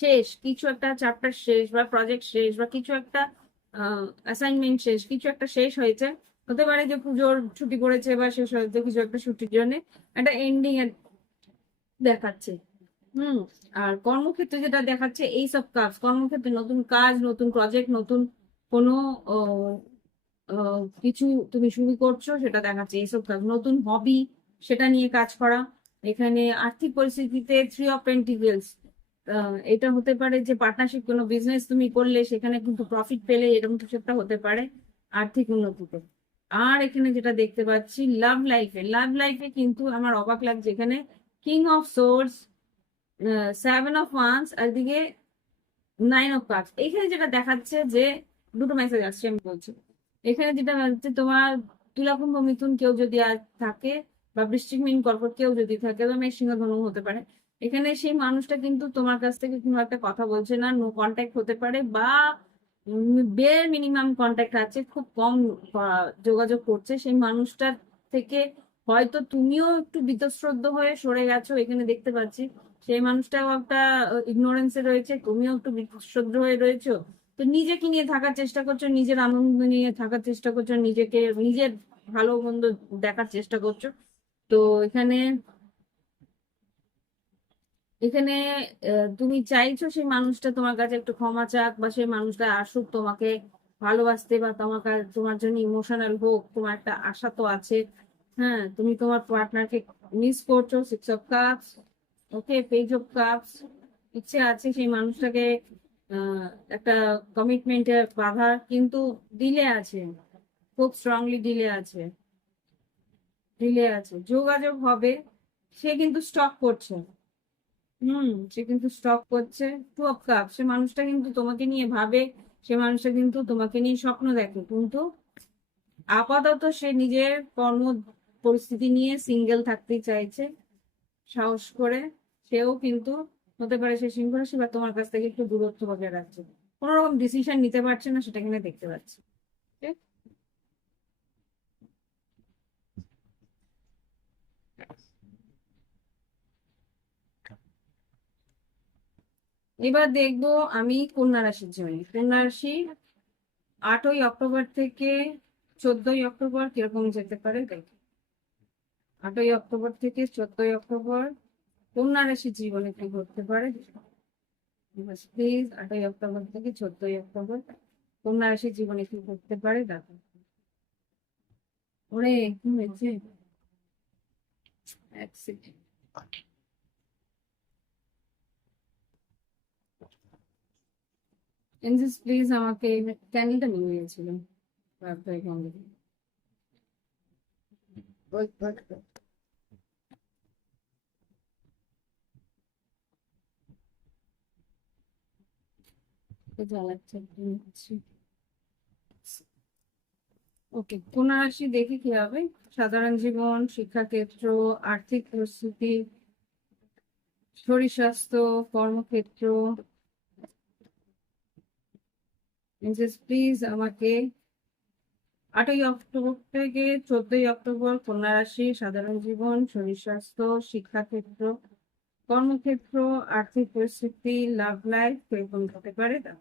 শেষ, কিছু একটা চ্যাপ্টার শেষ, বা প্রজেক্ট শেষ, বা কিছু একটা অ্যাসাইনমেন্ট শেষ, কিছু একটা শেষ হয়েছে। হতে পারে যে পুজোর ছুটি পড়েছে বা শেষ হয়েছে কিছু একটা ছুটির জন্য, একটা এন্ডিং দেখাচ্ছে। হুম। আর কর্মক্ষেত্রে যেটা দেখাচ্ছে, এই সব কাজ, কর্মক্ষেত্রে নতুন কাজ, নতুন প্রজেক্ট, নতুন কোনো কিছু তুমি শুরু করছো, সেটা দেখাচ্ছে। এইসব কাজ, নতুন হবি, সেটা নিয়ে কাজ করা। এখানে আর্থিক পরিস্থিতিতে 3 অফ পেন্টিকলস, এটা হতে পারে যে পার্টনারশিপ কোনো বিজনেস তুমি করলে সেখানে কিন্তু প্রফিট পেলে, এরকম কিছু একটা হতে পারে আর্থিক উন্নতিতে। আর এখানে যেটা দেখতে পাচ্ছি, লাভ লাইফে কিন্তু আমার অবাক লাগছে এখানে, king of swords, 7 of wands, আর দিকে 9 অফ কাপস। এখানে যেটা দেখাচ্ছে যে দুটো মেসেজ আসছে, আমি বলছি। এখানে যেটা হচ্ছে, তোমার তুলা কুম্ভ মিথুন কেউ যদি আর থাকে, বা বৃশ্চিক মীন কর্কট কেউ যদি থাকে, বা মেষ সিংহ ধনু হতে পারে, এখানে সেই মানুষটা কিন্তু তোমার কাছ থেকে কোনো একটা কথা বলছে না, নো কন্ট্যাক্ট হতে পারে, বা বের মিনিমাম কন্ট্যাক্ট আছে, খুব কম যোগাযোগ করছে সেই মানুষটার থেকে। হয়তো তুমিও একটু বীতশ্রদ্ধ হয়ে সরে গেছো, এখানে দেখতে পাচ্ছি। সেই মানুষটাও একটা ইগনোরেন্সে রয়েছে, তুমিও একটু বিশুদ্ধ হয়ে রয়েছো। তো নিজেকে নিয়ে থাকার চেষ্টা করছো, নিজের আনন্দ নিয়ে থাকার চেষ্টা করছো, নিজেকে, নিজের ভালো মন্দ দেখার চেষ্টা করছো। তো এখানে, এখানে তুমি চাইছো সেই মানুষটা তোমার কাছে একটু ক্ষমা চাক, বা সেই মানুষটা আসুক তোমাকে ভালোবাসতে, বা তোমার জন্য ইমোশনাল হোক, তোমার একটা আশা তো আছে। হ্যাঁ, তুমি তোমার পার্টনারকে মিস করছো। 6 of cups, okay, page of cups, ইচ্ছে আছে সেই মানুষটাকে আহ একটা কমিটমেন্টে বাঁধা, কিন্তু ডিলে আছে, খুব স্ট্রংলি ডিলে আছে, ডিলে আছে। যোগাযোগ হবে, সে কিন্তু স্টক করছে। সে কিন্তু স্টক করছে। 2 অফ কাপ, সে মানুষটা কিন্তু তোমাকে নিয়ে ভাবে, সে মানুষটা কিন্তু তোমাকে নিয়ে স্বপ্ন দেখে, কিন্তু আপাতত সে নিজের কর্ম পরিস্থিতি নিয়ে সিঙ্গেল থাকতে চাইছে, সাহস করে। সেও কিন্তু হতে পারে সে সিংহ রাশি, বা তোমার কাছ থেকে একটু দূরত্ব বজায় রাখছে, কোনো রকম ডিসিশন নিতে পারছে না, সেটা এখানে দেখতে পাচ্ছি। Okay? এবার দেখবো আমি কন্যা রাশির জন্য। কন্যা রাশি, 8ই অক্টোবর থেকে 14ই অক্টোবর কিরকম যেতে পারে দেখি। 8ই অক্টোবর থেকে 14ই অক্টোবর কন্যা রাশি জীবনে কি ঘটতে পারে প্লিজ। 8ই অক্টোবর থেকে 14ই অক্টোবর কন্যা রাশি জীবনে কি ঘটতে পারে দেখো। ওরে কি হয়েছে, এক সেকেন্ড। এনজিস প্লিজ আমাকে ক্যান্ডেলটা নিয়ে গিয়েছিল। জ্বালাচ্ছে। ওকে, কন্যা রাশি দেখি কি হবে। সাধারণ জীবন, শিক্ষাক্ষেত্র, আর্থিক পরিস্থিতি, শরীর স্বাস্থ্য, কর্মক্ষেত্র। প্লিজ আমাকে 8ই অক্টোবর থেকে 14ই অক্টোবর কন্যা রাশি, সাধারণ জীবন, শরীর স্বাস্থ্য, শিক্ষাক্ষেত্র, কর্মক্ষেত্র, আর্থিক পরিস্থিতি, লাভ লাইফ কিরকম হতে পারে তা।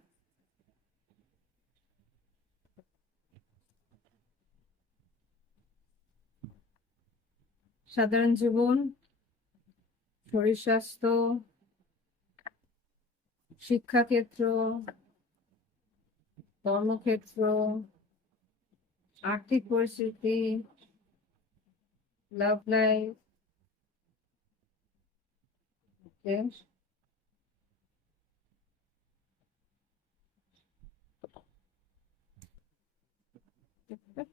সাধারণ জীবন, শরীর স্বাস্থ্য, শিক্ষাক্ষেত্র, কর্মক্ষেত্র, আর্থিক পরিস্থিতি, লাভ লাইফ।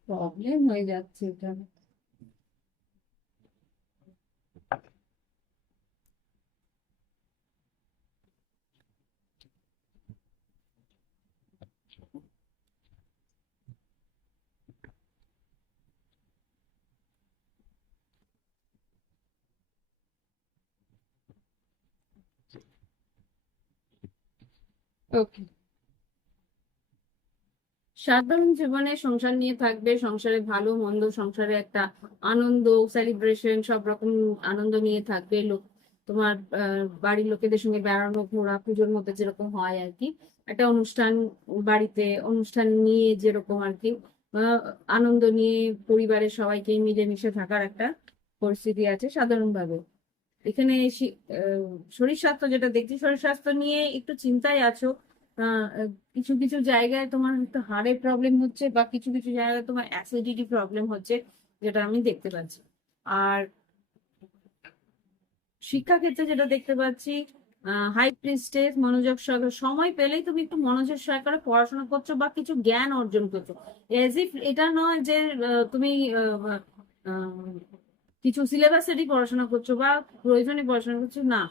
প্রবলেম হয়ে যাচ্ছে এটা। ওকে, সাধারণ জীবনে সংসার নিয়ে থাকবে, সংসারে ভালো মন্দ, সংসারে একটা আনন্দ, সেলিব্রেশন, সব রকম আনন্দ নিয়ে থাকবে। লোক তোমার বাড়ির লোকেদের সঙ্গে বেড়ানো ঘোরা, পুজোর মধ্যে যেরকম হয় আর কি, একটা অনুষ্ঠান, বাড়িতে অনুষ্ঠান নিয়ে যেরকম আর কি আহ, আনন্দ নিয়ে পরিবারের সবাইকে মিলেমিশে থাকার একটা পরিস্থিতি আছে সাধারণভাবে। এখানে শরীর স্বাস্থ্য যেটা দেখছি, শরীর স্বাস্থ্য নিয়ে একটু চিন্তায় আছো। কিছু কিছু জায়গায় তোমার একটু হাড়ের প্রবলেম হচ্ছে, বা কিছু কিছু জায়গায় তোমার অ্যাসিডিটি প্রবলেম হচ্ছে, যেটা আমি দেখতে পাচ্ছি। আর শিক্ষাক্ষেত্রে যেটা দেখতে পাচ্ছি, হাই প্রিস্টেস, মনোযোগ সহকারে সময় পেলেই তুমি একটু মনোযোগ সহকারে পড়াশোনা করছো বা কিছু জ্ঞান অর্জন করছো। এজ ইফ এটা নয় যে তুমি আহ, আহ, কিছু সিলেবাসেরই পড়াশোনা করছো বা প্রয়োজনীয় পড়াশোনা করছো না,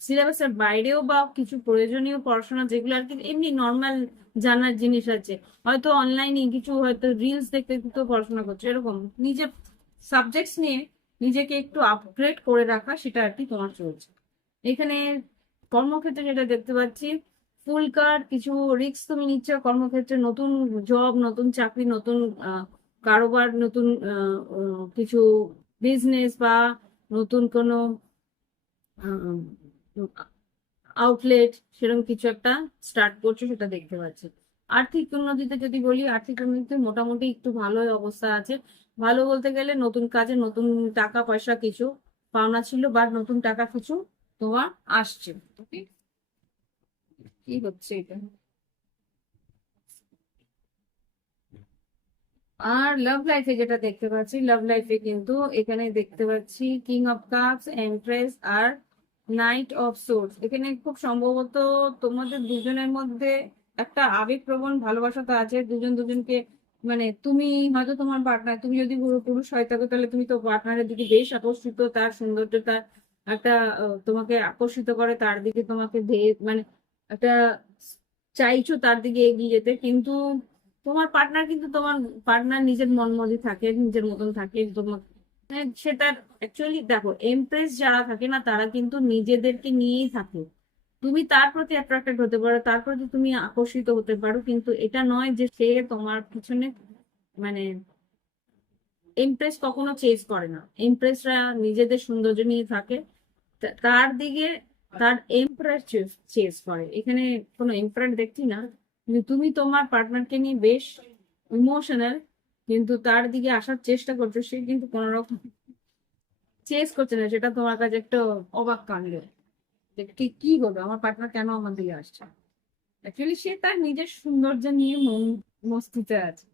সিলেবাসের বাইরেও বা কিছু প্রয়োজনীয় পড়াশোনা যেগুলো আর কি এমনি নর্মাল জানার জিনিস আছে, হয়তো অনলাইনে কিছু হয়তো রিলস দেখতে দেখতে পড়াশোনা করছো, এরকম নিজের সাবজেক্টস নিয়ে নিজেকে একটু আপগ্রেড করে রাখা, সেটা আর কি তোমার চলছে এখানে। কর্মক্ষেত্রে যেটা দেখতে পাচ্ছি, ফুল কার্ড, কিছু রিস্ক তুমি নিচ্ছ কর্মক্ষেত্রে, নতুন জব, নতুন চাকরি, নতুন কারোবার, নতুন কিছু বিজনেস বা নতুন কোনো আউটলেট, সেরকম কিছু একটা স্টার্ট করছো, সেটা দেখতে পাচ্ছি। আর্থিক উন্নতিতে যদি বলি, আর্থিক উন্নতিতে মোটামুটি একটু ভালোই অবস্থা আছে। ভালো বলতে গেলে নতুন কাজে নতুন টাকা পয়সা কিছু পাওনা ছিল, বা নতুন টাকা কিছু তোমার আসছে। Okay? কি হচ্ছে এটা। আর লাভ লাইফে যেটা দেখতে পাচ্ছি, লাভ লাইফে কিন্তু এখানে দেখতে পাচ্ছি কিং অফ কাপস, এমপ্রেস, আর নাইট অফ সোর্স। এখানে খুব সম্ভবত তোমাদের দুজনের মধ্যে একটা আবেগপ্রবণ ভালোবাসা তো আছে, দুজন দুজনকে, মানে তুমি হয়তো তোমার পার্টনার, তুমি যদি পুরুষ হয় থাকো তাহলে তুমি তো পার্টনারের দিকে বেশ আকর্ষিত, তার সৌন্দর্য, তার একটা তোমাকে আকর্ষিত করে, তার দিকে তোমাকে মানে একটা চাইছো তার দিকে এগিয়ে যেতে। কিন্তু তোমার পার্টনার কিন্তু তোমার পার্টনার নিজের মন মজি থাকে, নিজের মতন থাকে তোমার, সেটা অ্যাকচুয়ালি দেখো, এমপ্রেস যারা থাকে না তারা কিন্তু নিজেদেরকে নিয়েই থাকে। তুমি তার প্রতি অ্যাট্রাক্টেড হতে পারো, তার প্রতি তুমি আকর্ষিত হতে পারো, কিন্তু এটা নয় যে সে তোমার পিছনে, মানে এমপ্রেস কখনো চেজ করে না। এমপ্রেসরা নিজেদের সৌন্দর্য নিয়ে থাকে, তার দিকে তার এমপ্রেস চেজ করে। এখানে কোনো এমপ্রেস দেখছি না, কিন্তু তুমি তোমার পার্টনারকে নিয়ে বেশ ইমোশনাল, কিন্তু তার দিকে আসার চেষ্টা করছো, সে কিন্তু কোন রকম চেস করছে না, সেটা তোমার কাছে একটা অবাক কাণ্ড যে কি কি হলো, আমার পার্টনার কেন আমার দিকে আসছে। অ্যাকচুয়ালি সে তার নিজের সৌন্দর্য নিয়ে মস্তিতে আছে।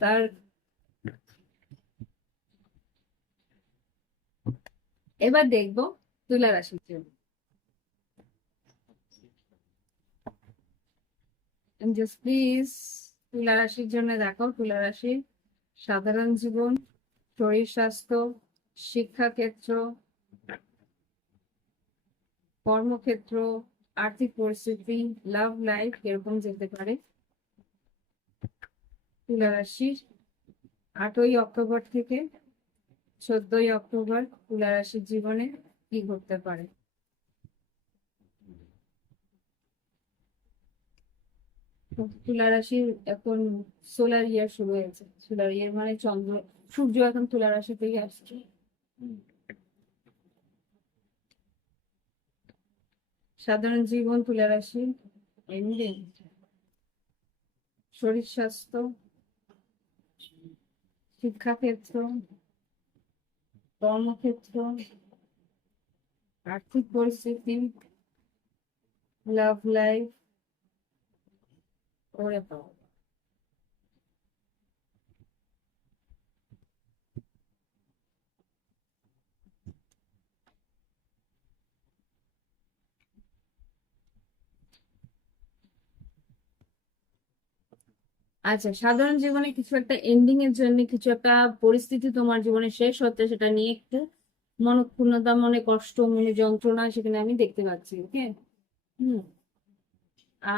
তার এবার দেখবো তুলা রাশির জন্য। জাস্ট প্লিজ তুলা রাশির জন্য দেখো, তুলা রাশি সাধারণ জীবন, শরীর স্বাস্থ্য, শিক্ষাক্ষেত্র, কর্মক্ষেত্র, আর্থিক পরিস্থিতি, লাভ লাইফ এরকম যেতে পারে। তুলা রাশির 8ই অক্টোবর থেকে 14ই অক্টোবর তুলা রাশির জীবনে কি ঘটতে পারে। তুলা রাশির এখন সোলার ইয়ার শুরু হয়েছে। সোলার ইয়ার মানে চন্দ্র, সূর্য এখন তুলা রাশি থেকে আসছে। সাধারণ জীবন তুলা রাশি, এমনি শরীর স্বাস্থ্য, শিক্ষাক্ষেত্র, কর্মক্ষেত্র, আর্থিক পরিস্থিতি, লাভ লাইফ, ওরে বাবা। আচ্ছা, সাধারণ জীবনে কিছু একটা এন্ডিং এর জন্য, কিছু একটা পরিস্থিতি তোমার জীবনে শেষ হচ্ছে, সেটা নিয়ে একটু মনক্ষুণ্ণতা, মনে কষ্ট, মনে যন্ত্রণা সেখানে আমি দেখতে পাচ্ছি। ওকে। হুম।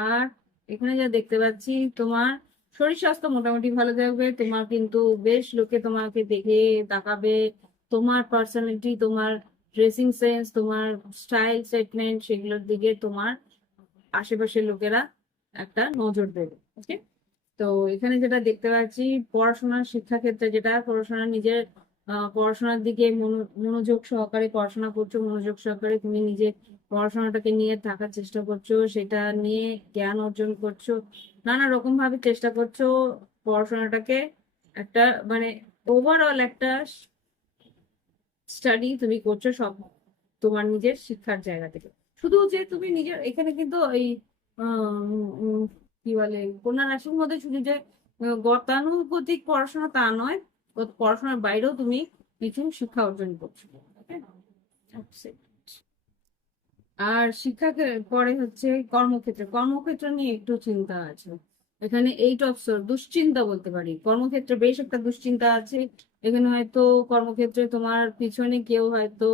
আর এখানে যা দেখতে পাচ্ছি, তোমার শরীর স্বাস্থ্য মোটামুটি ভালো থাকবে, তোমার কিন্তু বেশ লোকে তোমাকে দেখে তাকাবে, তোমার পার্সোনালিটি, তোমার ড্রেসিং সেন্স, তোমার স্টাইল স্টেটমেন্ট, সেগুলোর দিকে তোমার আশেপাশের লোকেরা একটা নজর দেবে। ওকে। তো এখানে যেটা দেখতে পাচ্ছি, পড়াশোনার শিক্ষাক্ষেত্রে, যেটা পড়াশোনা নিজের পড়াশোনার দিকে মনোযোগ সহকারে পড়াশোনা করছো, মনোযোগ সহকারে তুমি নিজে পড়াশোনাটাকে নিয়ে থাকার চেষ্টা করছো, সেটা নিয়ে জ্ঞান অর্জন করছো, নানা রকম ভাবে চেষ্টা করছো পড়াশোনাটাকে একটা মানে ওভারঅল একটা স্টাডি তুমি করছো সব তোমার নিজের শিক্ষার জায়গা থেকে। শুধু যে তুমি নিজের এখানে কিন্তু এই কি বলে কন্যা রাশির মধ্যে শুধু যে গতানুগতিক পড়াশোনা তা নয়, পড়াশোনার বাইরেও তুমি কিছু শিক্ষা অর্জন করছো। Okay? That's it. আর শিক্ষাকে পরে হচ্ছে কর্মক্ষেত্রে, কর্মক্ষেত্র নিয়ে একটু চিন্তা আছে। এখানে 8 অফ সোর্ড, দুশ্চিন্তা বলতে পারি, কর্মক্ষেত্রে বেশ একটা দুশ্চিন্তা আছে। এখানে হয়তো কর্মক্ষেত্রে তোমার পিছনে কেউ হয়তো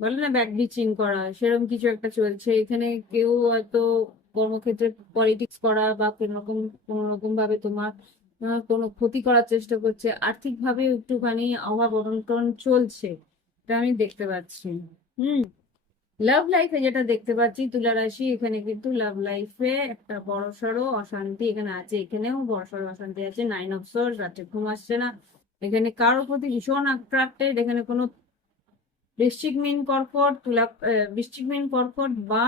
বলে না ব্যাক বিচিং করা, সেরকম কিছু একটা চলছে এখানে। কেউ হয়তো কর্মক্ষেত্রে পলিটিক্স করা বা কোনো রকম ভাবে তোমার কোনো ক্ষতি করার চেষ্টা করছে, আর্থিক ভাবে একটুখানি অভাব অনটন চলছে, এটা আমি দেখতে পাচ্ছি। হুম। লাভ লাইফে যেটা দেখতে পাচ্ছি তুলা রাশি, এখানে কিন্তু লাভ লাইফে একটা বড়সড় অশান্তি এখানে আছে, এখানেও বড়সড় অশান্তি আছে। 9 অফ সোর্স, রাতে ঘুম আসছে না, এখানে কারোর প্রতি ভীষণ অ্যাট্রাক্টেড, এখানে কোনো বৃশ্চিক মীন কর্কট তুলা বৃশ্চিক মীন কর্কট বা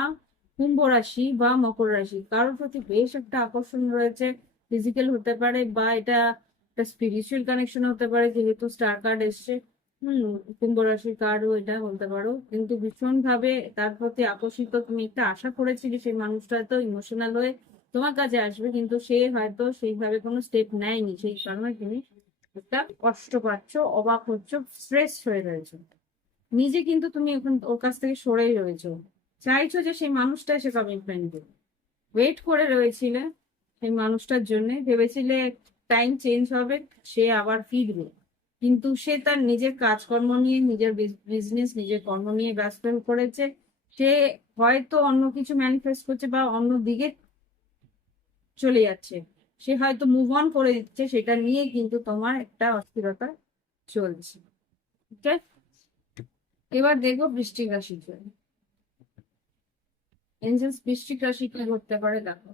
কুম্ভ রাশি বা মকর রাশি, কারোর প্রতি বেশ একটা আকর্ষণ রয়েছে। ফিজিক্যাল হতে পারে বা এটা একটা স্পিরিচুয়াল কানেকশন হতে পারে, যেহেতু স্টার কার্ড এসছে। হুম। কুম্ভ রাশির কার্ডও এটা বলতে পারো, কিন্তু ভীষণ ভাবে তার প্রতি আকর্ষিত, তুমি একটা আশা করেছিলে সেই মানুষটা তো ইমোশনাল হয়ে তোমার কাছে আসবে, কিন্তু সে হয়তো সেইভাবে কোনো স্টেপ নেয়নি, সেই কারণে তুমি একটা কষ্ট পাচ্ছ, অবাক হচ্ছ, স্ট্রেস হয়ে রয়েছে। নিজে কিন্তু তুমি এখন ওর কাছ থেকে সরেই রয়েছো, চাইছো যে সেই মানুষটা এসে কমিটমেন্ট দেবে, ওয়েট করে রয়েছিলে সেই মানুষটার জন্য, ভেবেছিলে টাইম চেঞ্জ হবে, সে আবার ফিরবে, কিন্তু সে তার নিজের কাজকর্ম নিয়ে, নিজের বিজনেস, নিজের কর্ম নিয়ে ব্যস্ত হয়ে পড়েছে। সে হয়তো অন্য কিছু ম্যানিফেস্ট করছে বা অন্য দিকে চলে যাচ্ছে, সে হয়তো মুভ অন করে দিচ্ছে, সেটা নিয়ে কিন্তু তোমার একটা অস্থিরতা চলছে। ঠিক আছে। এবার দেখবো বৃশ্চিক রাশির জন্য। এঞ্জেলস বৃশ্চিক রাশি কি করতে পারে দেখো।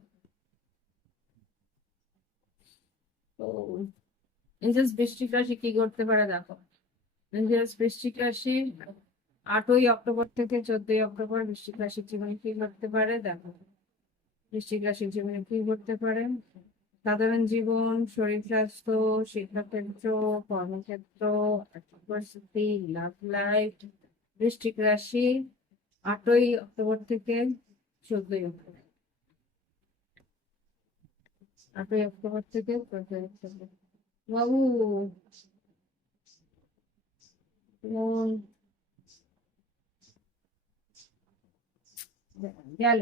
তো এঞ্জেলস বৃশ্চিক রাশি কি করতে পারে দেখো। এঞ্জেলস বৃশ্চিক রাশি 8ই অক্টোবর থেকে 14ই অক্টোবর বৃশ্চিক রাশির জীবনে কি করতে পারে দেখো। বৃশ্চিক রাশির জীবনে কি ঘটতে পারে? সাধারণ জীবন, শরীর স্বাস্থ্য, শিক্ষাক্ষেত্র, কর্মক্ষেত্র, আর্থিক পরিস্থিতি, লাভ লাইফ। বৃশ্চিক রাশি 8ই অক্টোবর থেকে 14ই অক্টোবর। 8ই অক্টোবর থেকে 14ই অক্টোবর। বাবু মন গেল।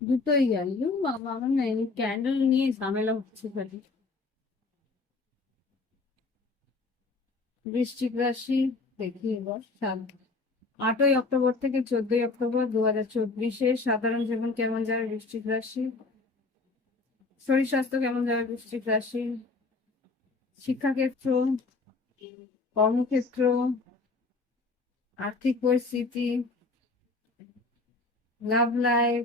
দুটোই গেল। বাবা, আমার না এই ক্যান্ডেল নিয়ে ঝামেলা হচ্ছে খালি। বৃশ্চিক রাশি দেখি এবার 8ই অক্টোবর থেকে 14ই অক্টোবর 2024-এ সাধারণ জীবন কেমন যাবে বৃশ্চিক রাশি? শরীর স্বাস্থ্য কেমন যাবে বৃশ্চিক রাশি? শিক্ষাক্ষেত্র, কর্মক্ষেত্র, আর্থিক পরিস্থিতি, লাভ লাইফ।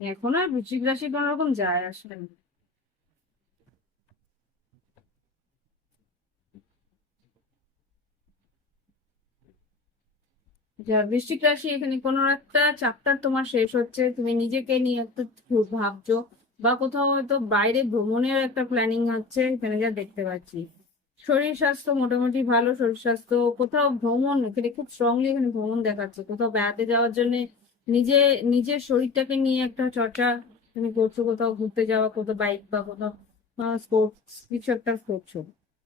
এখন আর বৃশ্চিক রাশি কোন রকম যায় আসলে না। যা বৃশ্চিক রাশি, এখানে কোনো একটা চ্যাপ্টার তোমার শেষ হচ্ছে, তুমি নিজেকে নিয়ে একটু ভাবছো, বা কোথাও হয়তো বাইরে ভ্রমণের একটা প্ল্যানিং হচ্ছে, এখানে যা দেখতে পাচ্ছি। শরীর স্বাস্থ্য মোটামুটি ভালো, শরীর স্বাস্থ্য। কোথাও ভ্রমণ, এখানে খুব স্ট্রংলি এখানে ভ্রমণ দেখাচ্ছে, কোথাও বেড়াতে যাওয়ার জন্য নিজে নিজের শরীরটাকে নিয়ে একটা চর্চা তুমি করছো, কোথাও ঘুরতে যাওয়া, কোথাও বাইক বা কোথাও স্পোর্টস কিছু একটা করছো।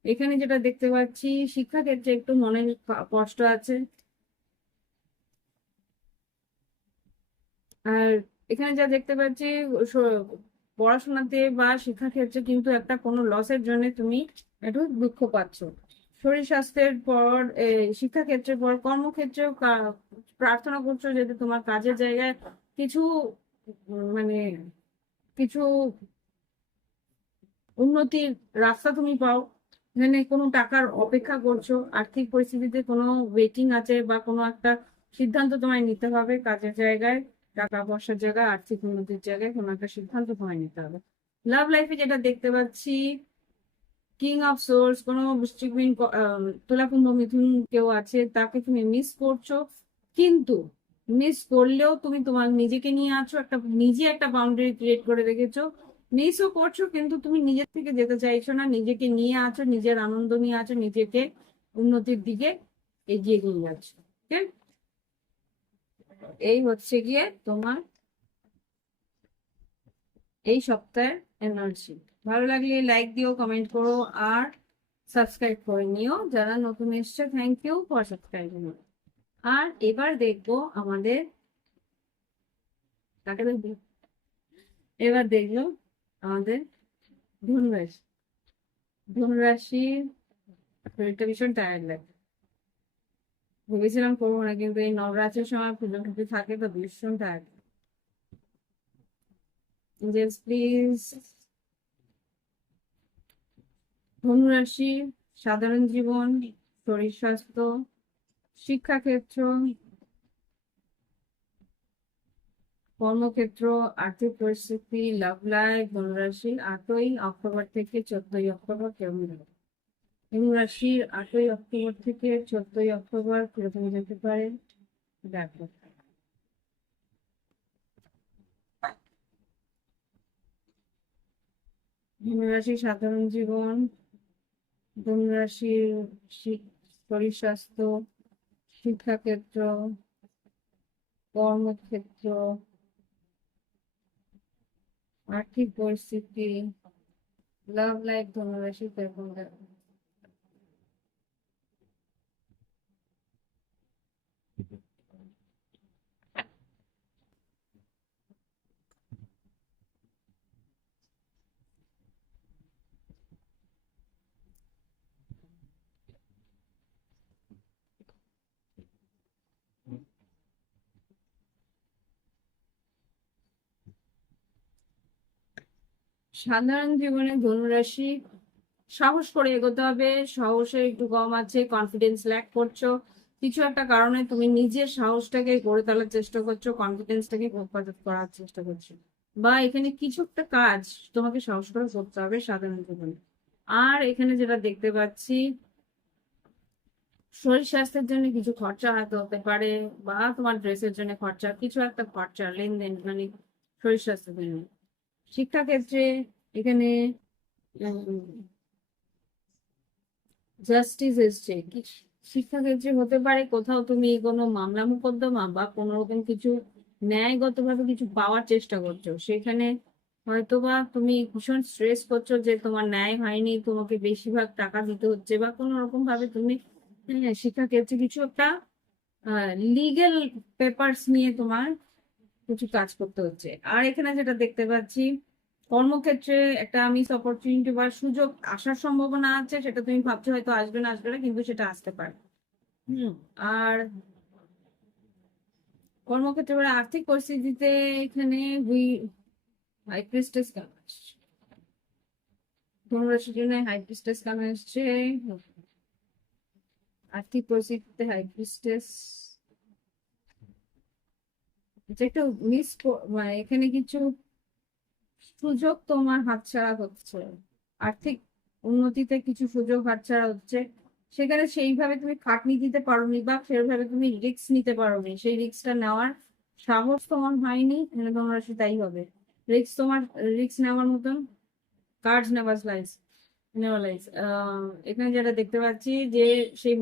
এখানে যেটা দেখতে পাচ্ছি, শিক্ষাক্ষেত্রে একটু মনের কষ্ট আছে। আর এখানে যা দেখতে পাচ্ছি, স- পড়াশোনাতে বা শিক্ষাক্ষেত্রে কিন্তু একটা কোনো লসের জন্য তুমি একটু দুঃখ পাচ্ছ। শরীর স্বাস্থ্যের পর শিক্ষাক্ষেত্রের পর কর্মক্ষেত্রেও প্রার্থনা করছো যাতে তোমার কাজের জায়গায় কিছু মানে কিছু উন্নতির রাস্তা তুমি পাও। এখানে কোনো টাকার অপেক্ষা করছো, আর্থিক পরিস্থিতিতে কোনো ওয়েটিং আছে, বা কোনো একটা সিদ্ধান্ত তোমায় নিতে হবে কাজের জায়গায়, টাকা পয়সার জায়গায়, আর্থিক উন্নতির জায়গায় কোনো একটা সিদ্ধান্ত তোমায় নিতে হবে। লাভ লাইফে যেটা দেখতে পাচ্ছি, কিং অফ সোর্স, কোনো বৃশ্চিক তুলা কুম্ভ মিথুন কেউ আছে, তাকে তুমি মিস করছো। কিন্তু মিস করলেও তুমি তোমার নিজেকে নিয়ে আছো, একটা নিজে একটা বাউন্ডারি ক্রিয়েট করে রেখেছো। মিসও করছো কিন্তু তুমি নিজের থেকে যেতে চাইছো না, নিজেকে নিয়ে আছো, নিজের আনন্দ নিয়ে আছো, নিজেকে উন্নতির দিকে এগিয়ে নিয়ে যাচ্ছ। ঠিক আছে? এই হচ্ছে গিয়ে তোমার এই সপ্তাহের এনার্জি। ভালো লাগলে লাইক দিও, কমেন্ট করো, আর সাবস্ক্রাইব করে নিও। যারা নতুন এসছে, থ্যাংক ইউ ফর সাবস্ক্রাইবিং। আর এবার দেখবো আমাদের কাকে দেখবো? এবার দেখলো আমাদের ধনুরাশি। ধনুরাশির শরীরটা ভীষণ টায়ার্ড লাগে। ভেবেছিলাম করবো না, কিন্তু এই নবরাত্রির সময় পুজো টুজো থাকে তো ভীষণ টায়ার্ড। Gents please. ধনুরাশি সাধারণ জীবন, শরীর স্বাস্থ্য, শিক্ষাক্ষেত্র, কর্মক্ষেত্র, আর্থিক পরিস্থিতি, লাভ লাইফ। ধনুরাশি 8ই অক্টোবর থেকে 14ই অক্টোবর কেমন যাবে? ধনুরাশির 8ই অক্টোবর থেকে 14ই অক্টোবর কিরকম যেতে পারে দেখো। ধনুরাশি সাধারণ জীবন, ধনুরাশির শরীর স্বাস্থ্য, শিক্ষাক্ষেত্র, কর্মক্ষেত্র, আর্থিক পরিস্থিতি, লাভ লাইফ। ধনুরাশি কিরকম যাবে? সাধারণ জীবনে ধনুরাশি সাহস করে এগোতে হবে, সাহসের একটু কম আছে, কনফিডেন্স ল্যাক করছো। কিছু একটা কারণে তুমি নিজের সাহসটাকে গড়ে তোলার চেষ্টা করছো, কনফিডেন্সটাকে হেফাজত করার চেষ্টা করছো। বা এখানে কিছু একটা কাজ তোমাকে সাহস করে করতে হবে সাধারণ জীবনে। আর এখানে যেটা দেখতে পাচ্ছি, শরীর স্বাস্থ্যের জন্য কিছু খরচা হয়তো হতে পারে, বা তোমার ড্রেসের জন্য খরচা, কিছু একটা খরচা লেনদেন মানে শরীর স্বাস্থ্যের জন্য। শিক্ষাক্ষেত্রে এখানে জাস্টিস এসছে কি, শিক্ষাক্ষেত্রে হতে পারে কোথাও তুমি কোনো মামলা মোকদ্দমা বা কোনো রকম কিছু ন্যায়গত ভাবে কিছু পাওয়ার চেষ্টা করছো, সেখানে হয়তোবা তুমি ভীষণ স্ট্রেস করছো যে তোমার ন্যায় হয়নি, তোমাকে বেশিরভাগ টাকা দিতে হচ্ছে, বা কোনো রকম ভাবে তুমি শিক্ষাক্ষেত্রে কিছু একটা লিগেল পেপারস নিয়ে তোমার কিছু কাজ করতে হচ্ছে। আর এখানে যেটা দেখতে পাচ্ছি, কর্মক্ষেত্রে একটা মিস অপরচুনিটি বা সুযোগ আসার সম্ভাবনা আছে, সেটা তুমি ভাবছো হয়তো আসবে না আসবে না, কিন্তু সেটা আসতে পারে। আর কর্মক্ষেত্রে বা আর্থিক পরিস্থিতিতে এখানে হাই প্রিস্টেস কেন আসছে, ধনুরাশির জন্য হাই প্রিস্টেস কেন আসছে, আর্থিক পরিস্থিতিতে হাই প্রিস্টেস, এটা একটা মিস, মানে এখানে কিছু সুযোগ তোমার হাতছাড়া হচ্ছে, আর্থিক উন্নতিতে কিছু সুযোগ হাতছাড়া হচ্ছে, সেখানে সেইভাবে তুমি খাটনি দিতে পারোনি বা সেভাবে তুমি রিস্ক নিতে পারোনি, সেই রিস্কটা নেওয়ার সাহস তোমার হয়নি, এখানে তোমার রাশি তাই হবে। রিস্ক তোমার, রিস্ক নেওয়ার মতন কার্ড নেভার লাইজ। এখানে যেটা দেখতে পাচ্ছি যে সেই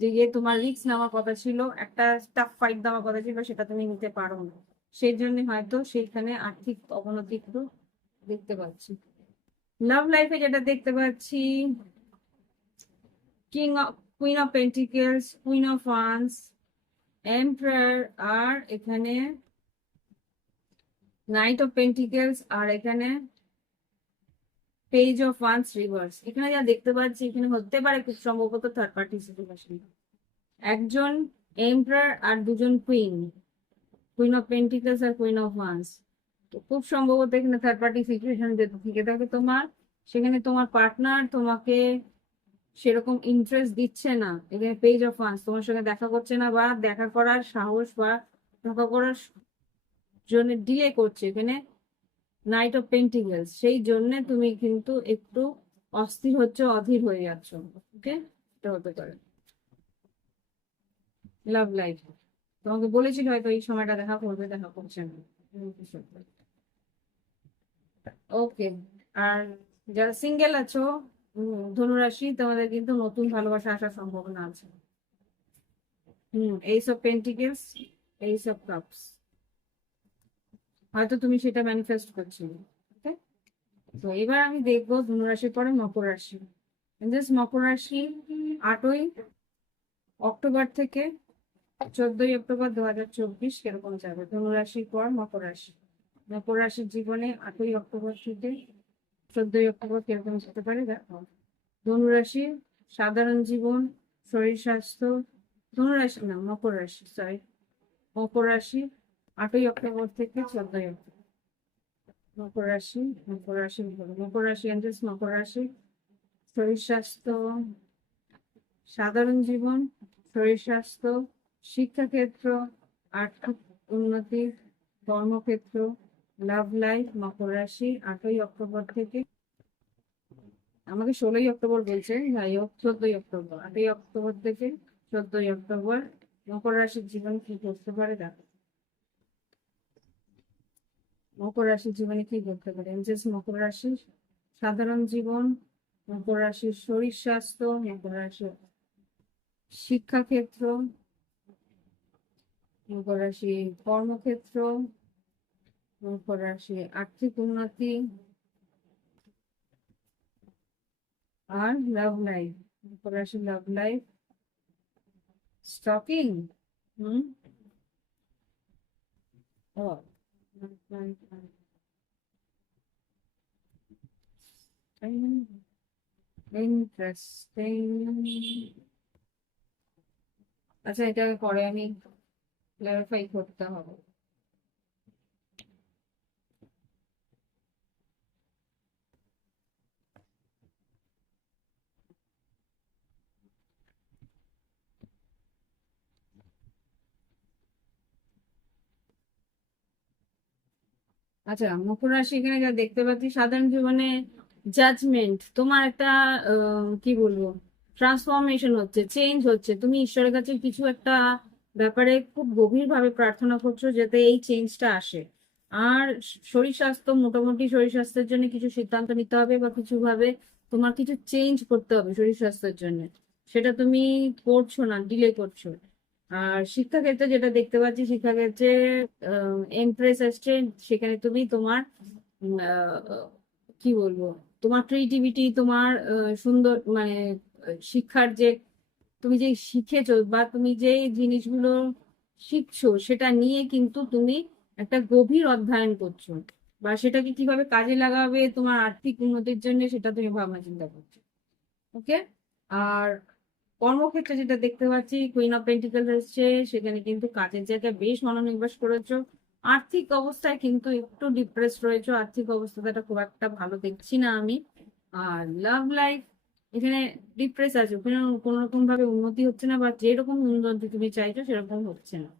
যে তোমার রিস্ক নেওয়ার কথা ছিল, একটা টাফ ফাইট দেওয়ার কথা ছিল, সেটা তুমি নিতে পারো না, সেই জন্য হয়তো সেইখানে আর্থিক অবনতি একটু দেখতে পাচ্ছি। লাভ লাইফে যেটা দেখতে পাচ্ছি, king of queen of pentacles, queen of wands, emperor, আর এখানে নাইট অফ পেন্টিকেলস, আর এখানে পেজ অফ ওয়ান্স রিভার্স। এখানে যা দেখতে পাচ্ছি, এখানে হতে পারে খুব সম্ভবত থার্ড পার্টি সিচুয়েশন, একজন এম্পারার আর দুজন কুইন, কুইন অফ পেন্টিকেলস আর কুইন অফ ওয়ান্স। তো খুব সম্ভবত এখানে থার্ড পার্টি সিচুয়েশন যদি থেকে থাকে তোমার, সেখানে তোমার পার্টনার তোমাকে সেরকম ইন্টারেস্ট দিচ্ছে না, এখানে পেজ অফ ওয়ান্স তোমার সঙ্গে দেখা করছে না, বা দেখা করার সাহস বা দেখা করার জন্য ডিলে করছে, এখানে নাইট অফ পেন্টিকেলস, সেই জন্য তুমি কিন্তু একটু অস্থির হচ্ছে, অধীর হয়ে যাচ্ছ। ওকে, এটা হতে পারে। লাভ লাইফ তোমাকে বলেছিল হয়তো এই সময়টা দেখা করবে, দেখা করছে না। ওকে। আর যারা সিঙ্গেল আছো, ধনুরাশি, তোমাদের কিন্তু নতুন ভালোবাসা আসার সম্ভাবনা আছে। Ace of pentacles, ace of cups, হয়তো তুমি সেটা ম্যানিফেস্ট করছো। ওকে, তো এবার আমি দেখবো ধনুরাশির পরে মকর রাশি। জাস্ট মকর রাশি 8ই অক্টোবর থেকে 14ই অক্টোবর 2024 কিরকম যাবে, ধনুরাশির পর মকর রাশি। মকর রাশির জীবনে 8ই অক্টোবর থেকে 14ই অক্টোবর কিরকম যেতে পারে দেখো। ধনুরাশি সাধারণ জীবন, শরীর স্বাস্থ্য, ধনুরাশি না মকর রাশি, সরি, মকর রাশি 8ই অক্টোবর থেকে 14ই অক্টোবর। মকর রাশি, মকর রাশি, মকর রাশি এঞ্জেলস, মকর রাশি, শরীর স্বাস্থ্য, সাধারণ জীবন, শরীর স্বাস্থ্য, শিক্ষাক্ষেত্র, আর্থিক উন্নতি, কর্মক্ষেত্র, লাভ লাইফ, মকর রাশি 8ই অক্টোবর থেকে, আমাকে 16ই অক্টোবর বলছে, যাই হোক 14ই অক্টোবর, 8ই অক্টোবর থেকে 14ই অক্টোবর মকর রাশির জীবন কি করতে পারে দেখো। মকর রাশির জীবনে কি করতে পারে, জাস্ট মকর রাশির সাধারণ জীবন, মকর রাশির শরীর স্বাস্থ্য, মকর রাশির শিক্ষাক্ষেত্র, মকর রাশি কর্মক্ষেত্র, মকর রাশি আর্থিক উন্নতি, আর লাভ লাইফ, মকর রাশি লাভ লাইফ স্টকিং। হুম, ও ইন্টারেস্টিং। আচ্ছা, এটা পরে আমি ক্লারিফাই করতে হবে। আচ্ছা, মকর রাশি এখানে যা দেখতে পাচ্ছি, সাধারণ জীবনে জাজমেন্ট, তোমার একটা কি বলবো, ট্রান্সফরমেশন হচ্ছে, চেঞ্জ হচ্ছে। তুমি ঈশ্বরের কাছে কিছু একটা ব্যাপারে খুব গভীর ভাবে প্রার্থনা করছো যাতে এই চেঞ্জটা আসে। আর শরীর স্বাস্থ্য, মোটামুটি শরীর স্বাস্থ্যের জন্য কিছু সিদ্ধান্ত নিতে হবে বা কিছু ভাবে তোমার কিছু চেঞ্জ করতে হবে শরীর স্বাস্থ্যের জন্য, সেটা তুমি করছো না, ডিলে করছো। আর শিক্ষাক্ষেত্রে যেটা দেখতে পাচ্ছি, শিক্ষাক্ষেত্রে এমপ্রেস আসছে, সেখানে তুমি তোমার কি বলবো, তোমার ক্রিয়েটিভিটি, তোমার সুন্দর মানে শিক্ষার যে তুমি যে শিখেছো বা তুমি যে জিনিসগুলো শিখছো সেটা নিয়ে কিন্তু তুমি একটা গভীর অধ্যয়ন করছো, বা সেটাকে কিভাবে কাজে লাগাবে তোমার আর্থিক উন্নতির জন্য সেটা তুমি ভাবনা চিন্তা করছো। ওকে। আর কর্মক্ষেত্রে যেটা দেখতে পাচ্ছি, কুইন অফ পেন্টিকল এসছে, সেখানে কিন্তু কাজের জায়গায় বেশ মনোনিবেশ করেছো। আর্থিক অবস্থায় কিন্তু একটু ডিপ্রেস রয়েছে, আর্থিক অবস্থাটা খুব একটা ভালো দেখছি না আমি। আর লাভ লাইফ এখানে ডিপ্রেস আছে, ওখানে কোনো রকম ভাবে উন্নতি হচ্ছে না, বা যেরকম উন্নতি তুমি চাইছো সেরকম হচ্ছে না।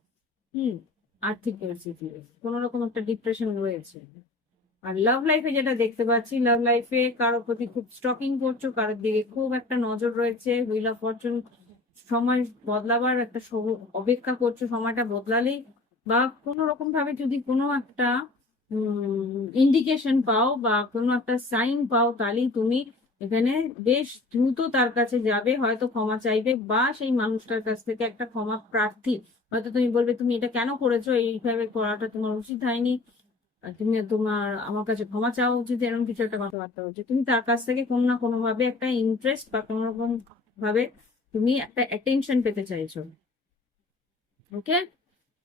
হুম। আর্থিক পরিস্থিতি কোনো রকম একটা ডিপ্রেশন রয়েছে। আর লাভ লাইফে যেটা দেখতে পাচ্ছি, লাভ লাইফে কারোর প্রতি খুব স্টকিং করছো, কারোর দিকে খুব একটা নজর রয়েছে, হুইল অফ ফরচুন, সময় বদলাবার একটা অপেক্ষা করছো, সময়টা বদলালেই বা কোনো রকম ভাবে যদি কোনো একটা ইন্ডিকেশন পাও বা কোনো একটা সাইন পাও, তাহলেই তুমি এখানে বেশ দ্রুত তার কাছে যাবে, হয়তো ক্ষমা চাইবে বা সেই মানুষটার কাছ থেকে একটা ক্ষমা প্রার্থী, হয়তো তুমি বলবে তুমি এটা কেন করেছো, এইভাবে করাটা তোমার উচিত হয়নি, আর তুমি তোমার আমার কাছে ক্ষমা চাওয়া উচিত, এরকম কিছু একটা কথাবার্তা হচ্ছে। তুমি তার কাছ থেকে কোনো না কোনো ভাবে একটা ইন্টারেস্ট বা কোনো রকম ভাবে তুমি একটা অ্যাটেনশন পেতে চাইছো। ওকে।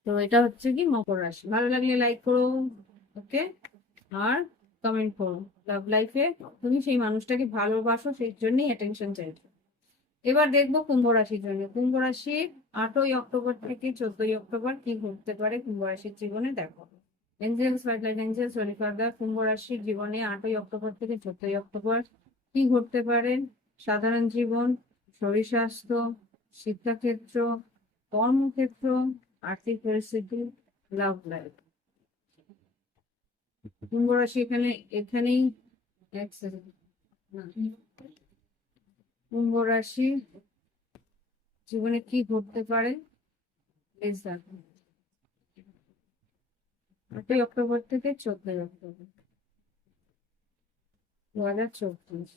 তো এটা হচ্ছে কি মকর রাশি। ভালো লাগলে লাইক করো। ওকে। আর কমেন্ট করো। লাভ লাইফে তুমি সেই মানুষটাকে ভালোবাসো, সেই জন্যই অ্যাটেনশন চাইছো। এবার দেখবো কুম্ভ রাশির জন্য। কুম্ভ রাশি 8ই অক্টোবর থেকে 14ই অক্টোবর কি ঘটতে পারে কুম্ভ রাশির জীবনে, দেখো। এঞ্জেলস গাইডলাইন, এঞ্জেলস ফার্দার কুম্ভ রাশির জীবনে 8ই অক্টোবর থেকে 14ই অক্টোবর কি ঘটতে পারে। সাধারণ জীবন, শরীর স্বাস্থ্য, শিক্ষাক্ষেত্র, কর্মক্ষেত্র, আর্থিক পরিস্থিতি, লাভ লাইফ। কুম্ভ রাশি এখানে এখানেই এক সেকেন্ড, কুম্ভ রাশি জীবনে কি ঘটতে পারে প্লিজ দেখো। 8ই অক্টোবর থেকে 14ই অক্টোবর 2024,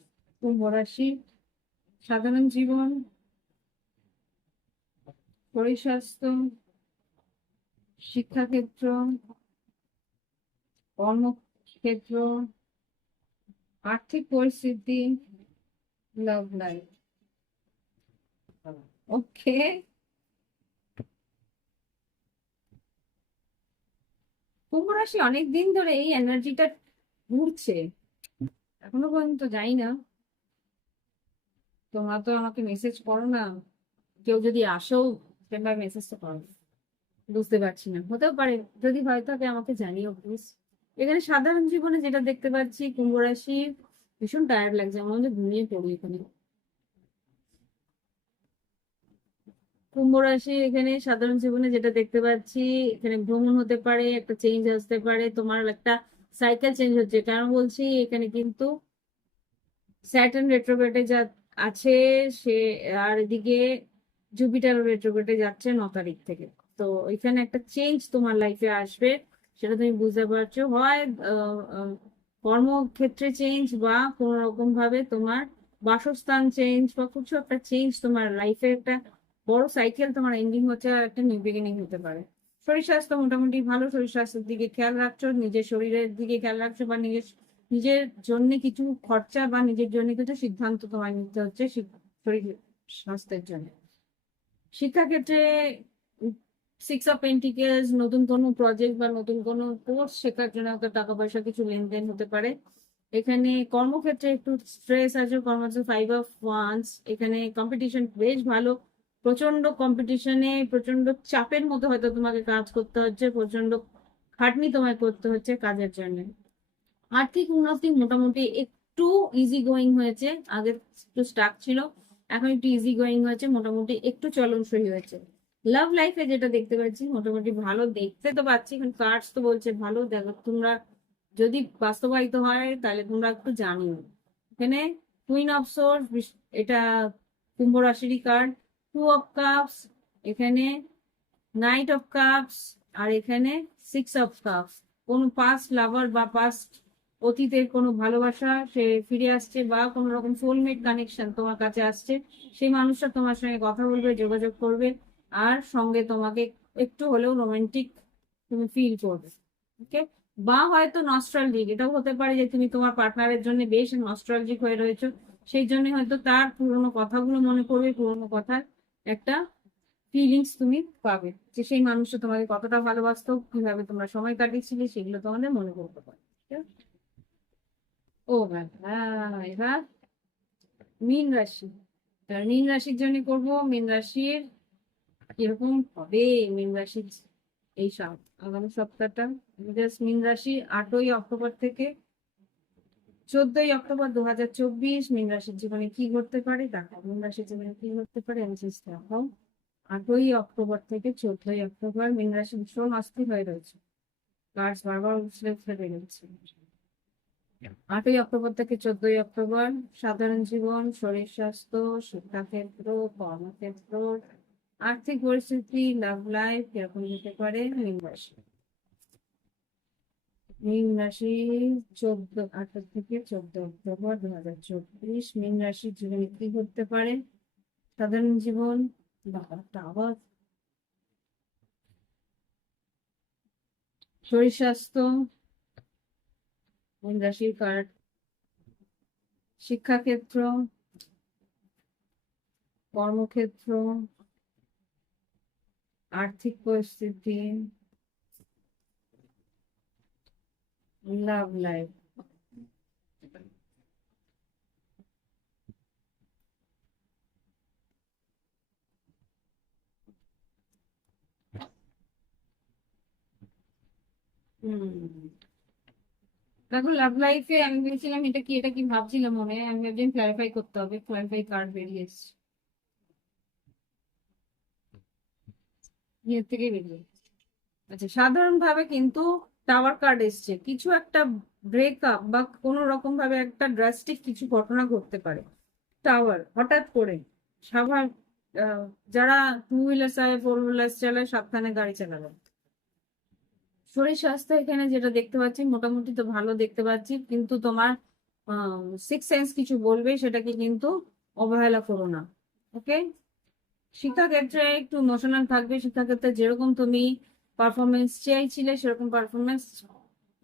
কুম্ভ রাশি সাধারণ জীবন, শরীর স্বাস্থ্য, শিক্ষাক্ষেত্র, কর্মক্ষেত্র, আর্থিক পরিস্থিতি, লাভ লাইফ। ওকে। কুম্ভ রাশি অনেকদিন ধরে এই এনার্জিটা ঘুরছে, এখনো পর্যন্ত যাই না। তোমরা তো আমাকে মেসেজ করো না, কেউ যদি আসো সেভাবে মেসেজ তো করো না। বুঝতে পারছি না, হতেও পারে, যদি হয় থাকে আমাকে জানিও প্লিজ। এখানে সাধারণ জীবনে যেটা দেখতে পাচ্ছি, কুম্ভ রাশি ভীষণ টায়ার্ড লাগছে, আমার মধ্যে ঘুমিয়ে পড়ি এখানে। কুম্ভ রাশি এখানে সাধারণ জীবনে যেটা দেখতে পাচ্ছি, এখানে ভ্রমণ হতে পারে, একটা চেঞ্জ আসতে পারে, তোমার একটা সাইকেল চেঞ্জ হচ্ছে। কারণ বলছি এখানে কিন্তু স্যাটার্ন রেট্রোগ্রেডে যা আছে সে, আর এদিকে জুপিটার রেট্রোগ্রেডে যাচ্ছে 9 তারিখ থেকে। তো এখানে একটা চেঞ্জ তোমার লাইফে আসবে, সেটা তুমি বুঝতে পারছো। হয় কর্মক্ষেত্রে চেঞ্জ, বা কোনো রকম ভাবে তোমার বাসস্থান চেঞ্জ, বা কিছু একটা চেঞ্জ তোমার লাইফে, একটা বড় সাইকেল তোমার এন্ডিং হচ্ছে, আর একটা নিউ বিগিনিং হতে পারে। শরীর স্বাস্থ্য মোটামুটি ভালো, শরীর স্বাস্থ্যের দিকে খেয়াল রাখছো, নিজের শরীরের দিকে খেয়াল রাখছো, বা নিজের নিজের জন্য কিছু খরচা বা নিজের জন্য কিছু সিদ্ধান্ত তোমায় নিতে হচ্ছে শরীর স্বাস্থ্যের জন্য। শিক্ষাক্ষেত্রে 6 অফ পেন্টিকেলস, নতুন কোনো প্রজেক্ট বা নতুন কোনো কোর্স শেখার জন্য একটা টাকা পয়সা কিছু লেনদেন হতে পারে। এখানে কর্মক্ষেত্রে একটু স্ট্রেস আছে, কর্মক্ষেত্রে 5 অফ ওয়ান্স, এখানে কম্পিটিশন বেশ ভালো, প্রচন্ড কম্পিটিশনে প্রচন্ড চাপের মধ্যে হয়তো তোমাকে কাজ করতে হচ্ছে, প্রচন্ড খাটনি তোমায় করতে হচ্ছে কাজের জন্য। আর্থিক উন্নতি মোটামুটি একটু ইজি গোয়িং হয়েছে, আগে একটু স্টাক ছিল, এখন একটু ইজি গোয়িং হয়েছে, মোটামুটি একটু চলনসই হয়েছে। লাভ লাইফে যেটা দেখতে পাচ্ছি মোটামুটি ভালো দেখতে তো পাচ্ছি, এখন কার্ডস তো বলছে ভালো। দেখো তোমরা যদি বাস্তবায়িত হয় তাহলে তোমরা একটু জানিও। এখানে কুইন অফ সোর্স, এটা কুম্ভ রাশিরই কার্ড। টু অফ কাপস, এখানে নাইট অফ কাপস, আর এখানে সিক্স অফ কাপস। কোন পাস্ট লাভার বা পাস্ট অতীতের কোনো ভালোবাসা সে ফিরে আসছে, বা কোনো রকম সোলমেট কানেকশন তোমার কাছে আসছে, সেই মানুষটা তোমার সঙ্গে কথা বলবে, যোগাযোগ করবে, আর সঙ্গে তোমাকে একটু হলেও রোমান্টিক তুমি ফিল করবে। ওকে। বা হয়তো নস্টালজিক, এটাও হতে পারে যে তুমি তোমার পার্টনারের জন্য বেশ নস্টালজিক হয়ে রয়েছো, সেই জন্য হয়তো তার পুরোনো কথাগুলো মনে পড়বে, পুরোনো কথার একটা ফিলিংস তুমি পাবে, যে সেই মানুষটা তোমাকে কতটা ভালোবাসতো, কিভাবে তোমরা সময় কাটিয়েছিলে, সেগুলো তোমাদের মনে করতে পারে। ঠিক আছে? ও হ্যাঁ, এবার মীন রাশি। এবার মীন রাশির জন্য করবো। মীন রাশির কিরকম হবে, মীন রাশির এই আগামী সপ্তাহটা। জাস্ট মীন রাশি 8ই অক্টোবর থেকে 14ই অক্টোবর 2024 মীন রাশির জীবনে কি ঘটতে পারে দেখো। মীন রাশির জীবনে কি ঘটতে পারে আমি চেষ্টা দেখাও। 8ই অক্টোবর থেকে 14ই অক্টোবর মীন রাশি ভীষণ অস্থির হয়ে রয়েছে, কার্স বারবার উছলে ফেলে গেছে। 8ই অক্টোবর থেকে 14ই অক্টোবর সাধারণ জীবন, শরীর স্বাস্থ্য, শিক্ষাক্ষেত্র, কর্মক্ষেত্র, আর্থিক পরিস্থিতি, লাভ লাইফ কিরকম যেতে পারে মীন রাশি। মীন রাশি 8 থেকে 14 অক্টোবর 2024 মীন রাশির জীবনে কি ঘটতে পারে। সাধারণ জীবন, বাবাটা আবার শরীর স্বাস্থ্য, মীন রাশির কার্ড, শিক্ষাক্ষেত্র, কর্মক্ষেত্র, আর্থিক পরিস্থিতি, লাভ লাইফ। দেখো লাভ লাইফে আমি ভেবেছিলাম এটা কি ভাবছিলাম মনে হয়, আমি ভাবছিলাম ক্লারিফাই করতে হবে, ক্লারিফাই কার্ড বেরিয়ে এসছে, ইয়ের থেকে বেরিয়ে। আচ্ছা, সাধারণভাবে কিন্তু টাওয়ার কার্ড এসছে, কিছু একটা ব্রেকআপ বা কোনো রকম ভাবে একটা ড্রাস্টিক কিছু ঘটনা ঘটতে পারে। টাওয়ার হঠাৎ করে স্বাভাবিক, যারা টু হুইলার চালায়, ফোর হুইলার চালায়, সাবধানে গাড়ি চালাবে। শরীর স্বাস্থ্য এখানে যেটা দেখতে পাচ্ছি মোটামুটি তো ভালো দেখতে পাচ্ছি, কিন্তু তোমার সিক্স সেন্স কিছু বলবে, সেটাকে কিন্তু অবহেলা করো না। ওকে। শিক্ষাক্ষেত্রে একটু ইমোশনাল থাকবে, শিক্ষাক্ষেত্রে যেরকম তুমি পারফরমেন্স চেয়েছিলে সেরকম পারফরমেন্স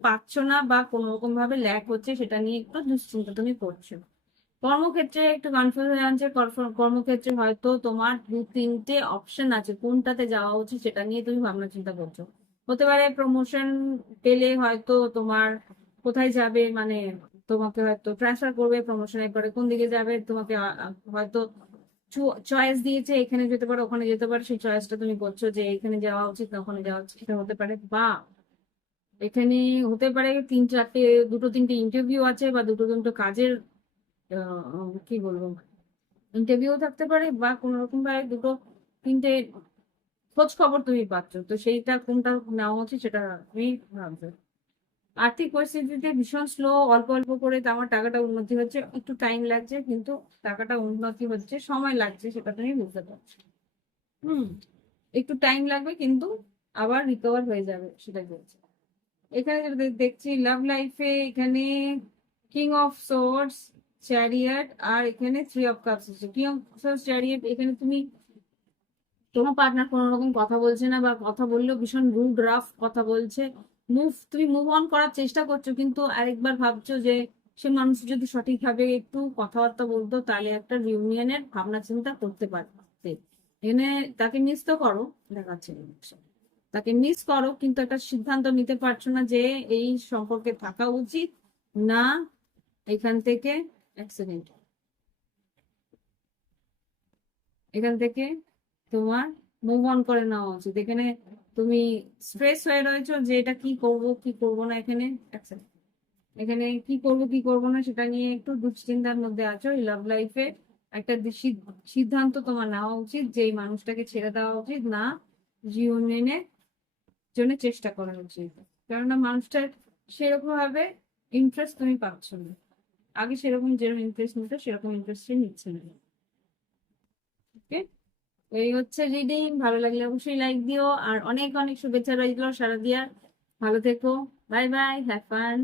পাচ্ছ না, বা কোনো রকম ভাবে ল্যাক হচ্ছে, সেটা নিয়ে একটু দুশ্চিন্তা তুমি করছো। কর্মক্ষেত্রে একটু কনফিউজ হয়ে যাচ্ছে, কর্মক্ষেত্রে হয়তো তোমার 2-3টে অপশন আছে, কোনটাতে যাওয়া উচিত সেটা নিয়ে তুমি ভাবনা চিন্তা করছো। হতে পারে প্রমোশন পেলে হয়তো তোমার কোথায় যাবে, মানে তোমাকে হয়তো ট্রান্সফার করবে, প্রমোশনের পরে কোন দিকে যাবে তোমাকে হয়তো চয়েস দিয়েছে, এখানে যেতে পারো ওখানে যেতে পারো, সেই চয়েসটা তুমি করছো যে এখানে যাওয়া উচিত না ওখানে যাওয়া উচিত, সেটা হতে পারে। বা এখানে হতে পারে 3-4টে, 2-3টে ইন্টারভিউ আছে, বা 2-3টে কাজের কি বলবো, ইন্টারভিউ থাকতে পারে, বা কোনো রকম ভাবে 2-3টে খোঁজ খবর তুমি পাচ্ছ, তো সেইটা কোনটা নেওয়া উচিত সেটা তুমি ভাববে। আর্থিক পরিস্থিতিতে ভীষণ স্লো, অল্প অল্প করে আমার টাকাটা উন্নতি হচ্ছে, একটু টাইম লাগছে কিন্তু টাকাটা উন্নতি হচ্ছে, সময় লাগছে, সেটা তুমি বুঝতে পারছো। হুম। একটু টাইম লাগবে কিন্তু আবার রিকভার হয়ে যাবে, সেটাই বলছি। এখানে যেটা দেখছি লাভ লাইফে, এখানে কিং অফ সোর্স, চ্যারিয়ট, আর এখানে 3 অফ কাপস আছে। কিং অফ সোর্স, চ্যারিয়ট, এখানে তুমি তোমার পার্টনার কোনো রকম কথা বলছে না, বা কথা বললেও ভীষণ রুড রাফ কথা বলছে। তুমি মুভ অন করার চেষ্টা করছো, কিন্তু আরেকবার ভাবছো যে সে মানুষ যদি সঠিকভাবে একটু কথাবার্তা বলতো তাহলে একটা রিউনিয়নের ভাবনা চিন্তা করতে পারতে। এখানে তাকে মিস তো করো, দেখাচ্ছে তাকে মিস করো, কিন্তু একটা সিদ্ধান্ত নিতে পারছো না যে এই সম্পর্কে থাকা উচিত না এখান থেকে, এক সেকেন্ড, এখান থেকে তোমার মুভ অন করে নেওয়া উচিত। এখানে তুমি স্ট্রেস হয়ে রয়েছো যে এটা কি করব কি করব না, এখানে এখানে কি করব কি করব না সেটা নিয়ে একটু দুশ্চিন্তার মধ্যে আছো। এই লাভ লাইফে একটা সিদ্ধান্ত তোমার নেওয়া উচিত যে এই মানুষটাকে ছেড়ে দেওয়া উচিত না, রিউনিয়নের জন্য চেষ্টা করা উচিত। কেননা মানুষটার সেরকম ভাবে ইন্টারেস্ট তুমি পাচ্ছ না। আগে সেরকম যেরকম ইন্টারেস্ট নিত সেরকম ইন্টারেস্ট নিচ্ছে না। ওকে, এই হচ্ছে রিডিং। ভালো লাগলে অবশ্যই লাইক দিও, আর অনেক অনেক শুভেচ্ছা রইলো সারা দিয়া। ভালো থেকো, বাই বাই, হ্যাভ ফান।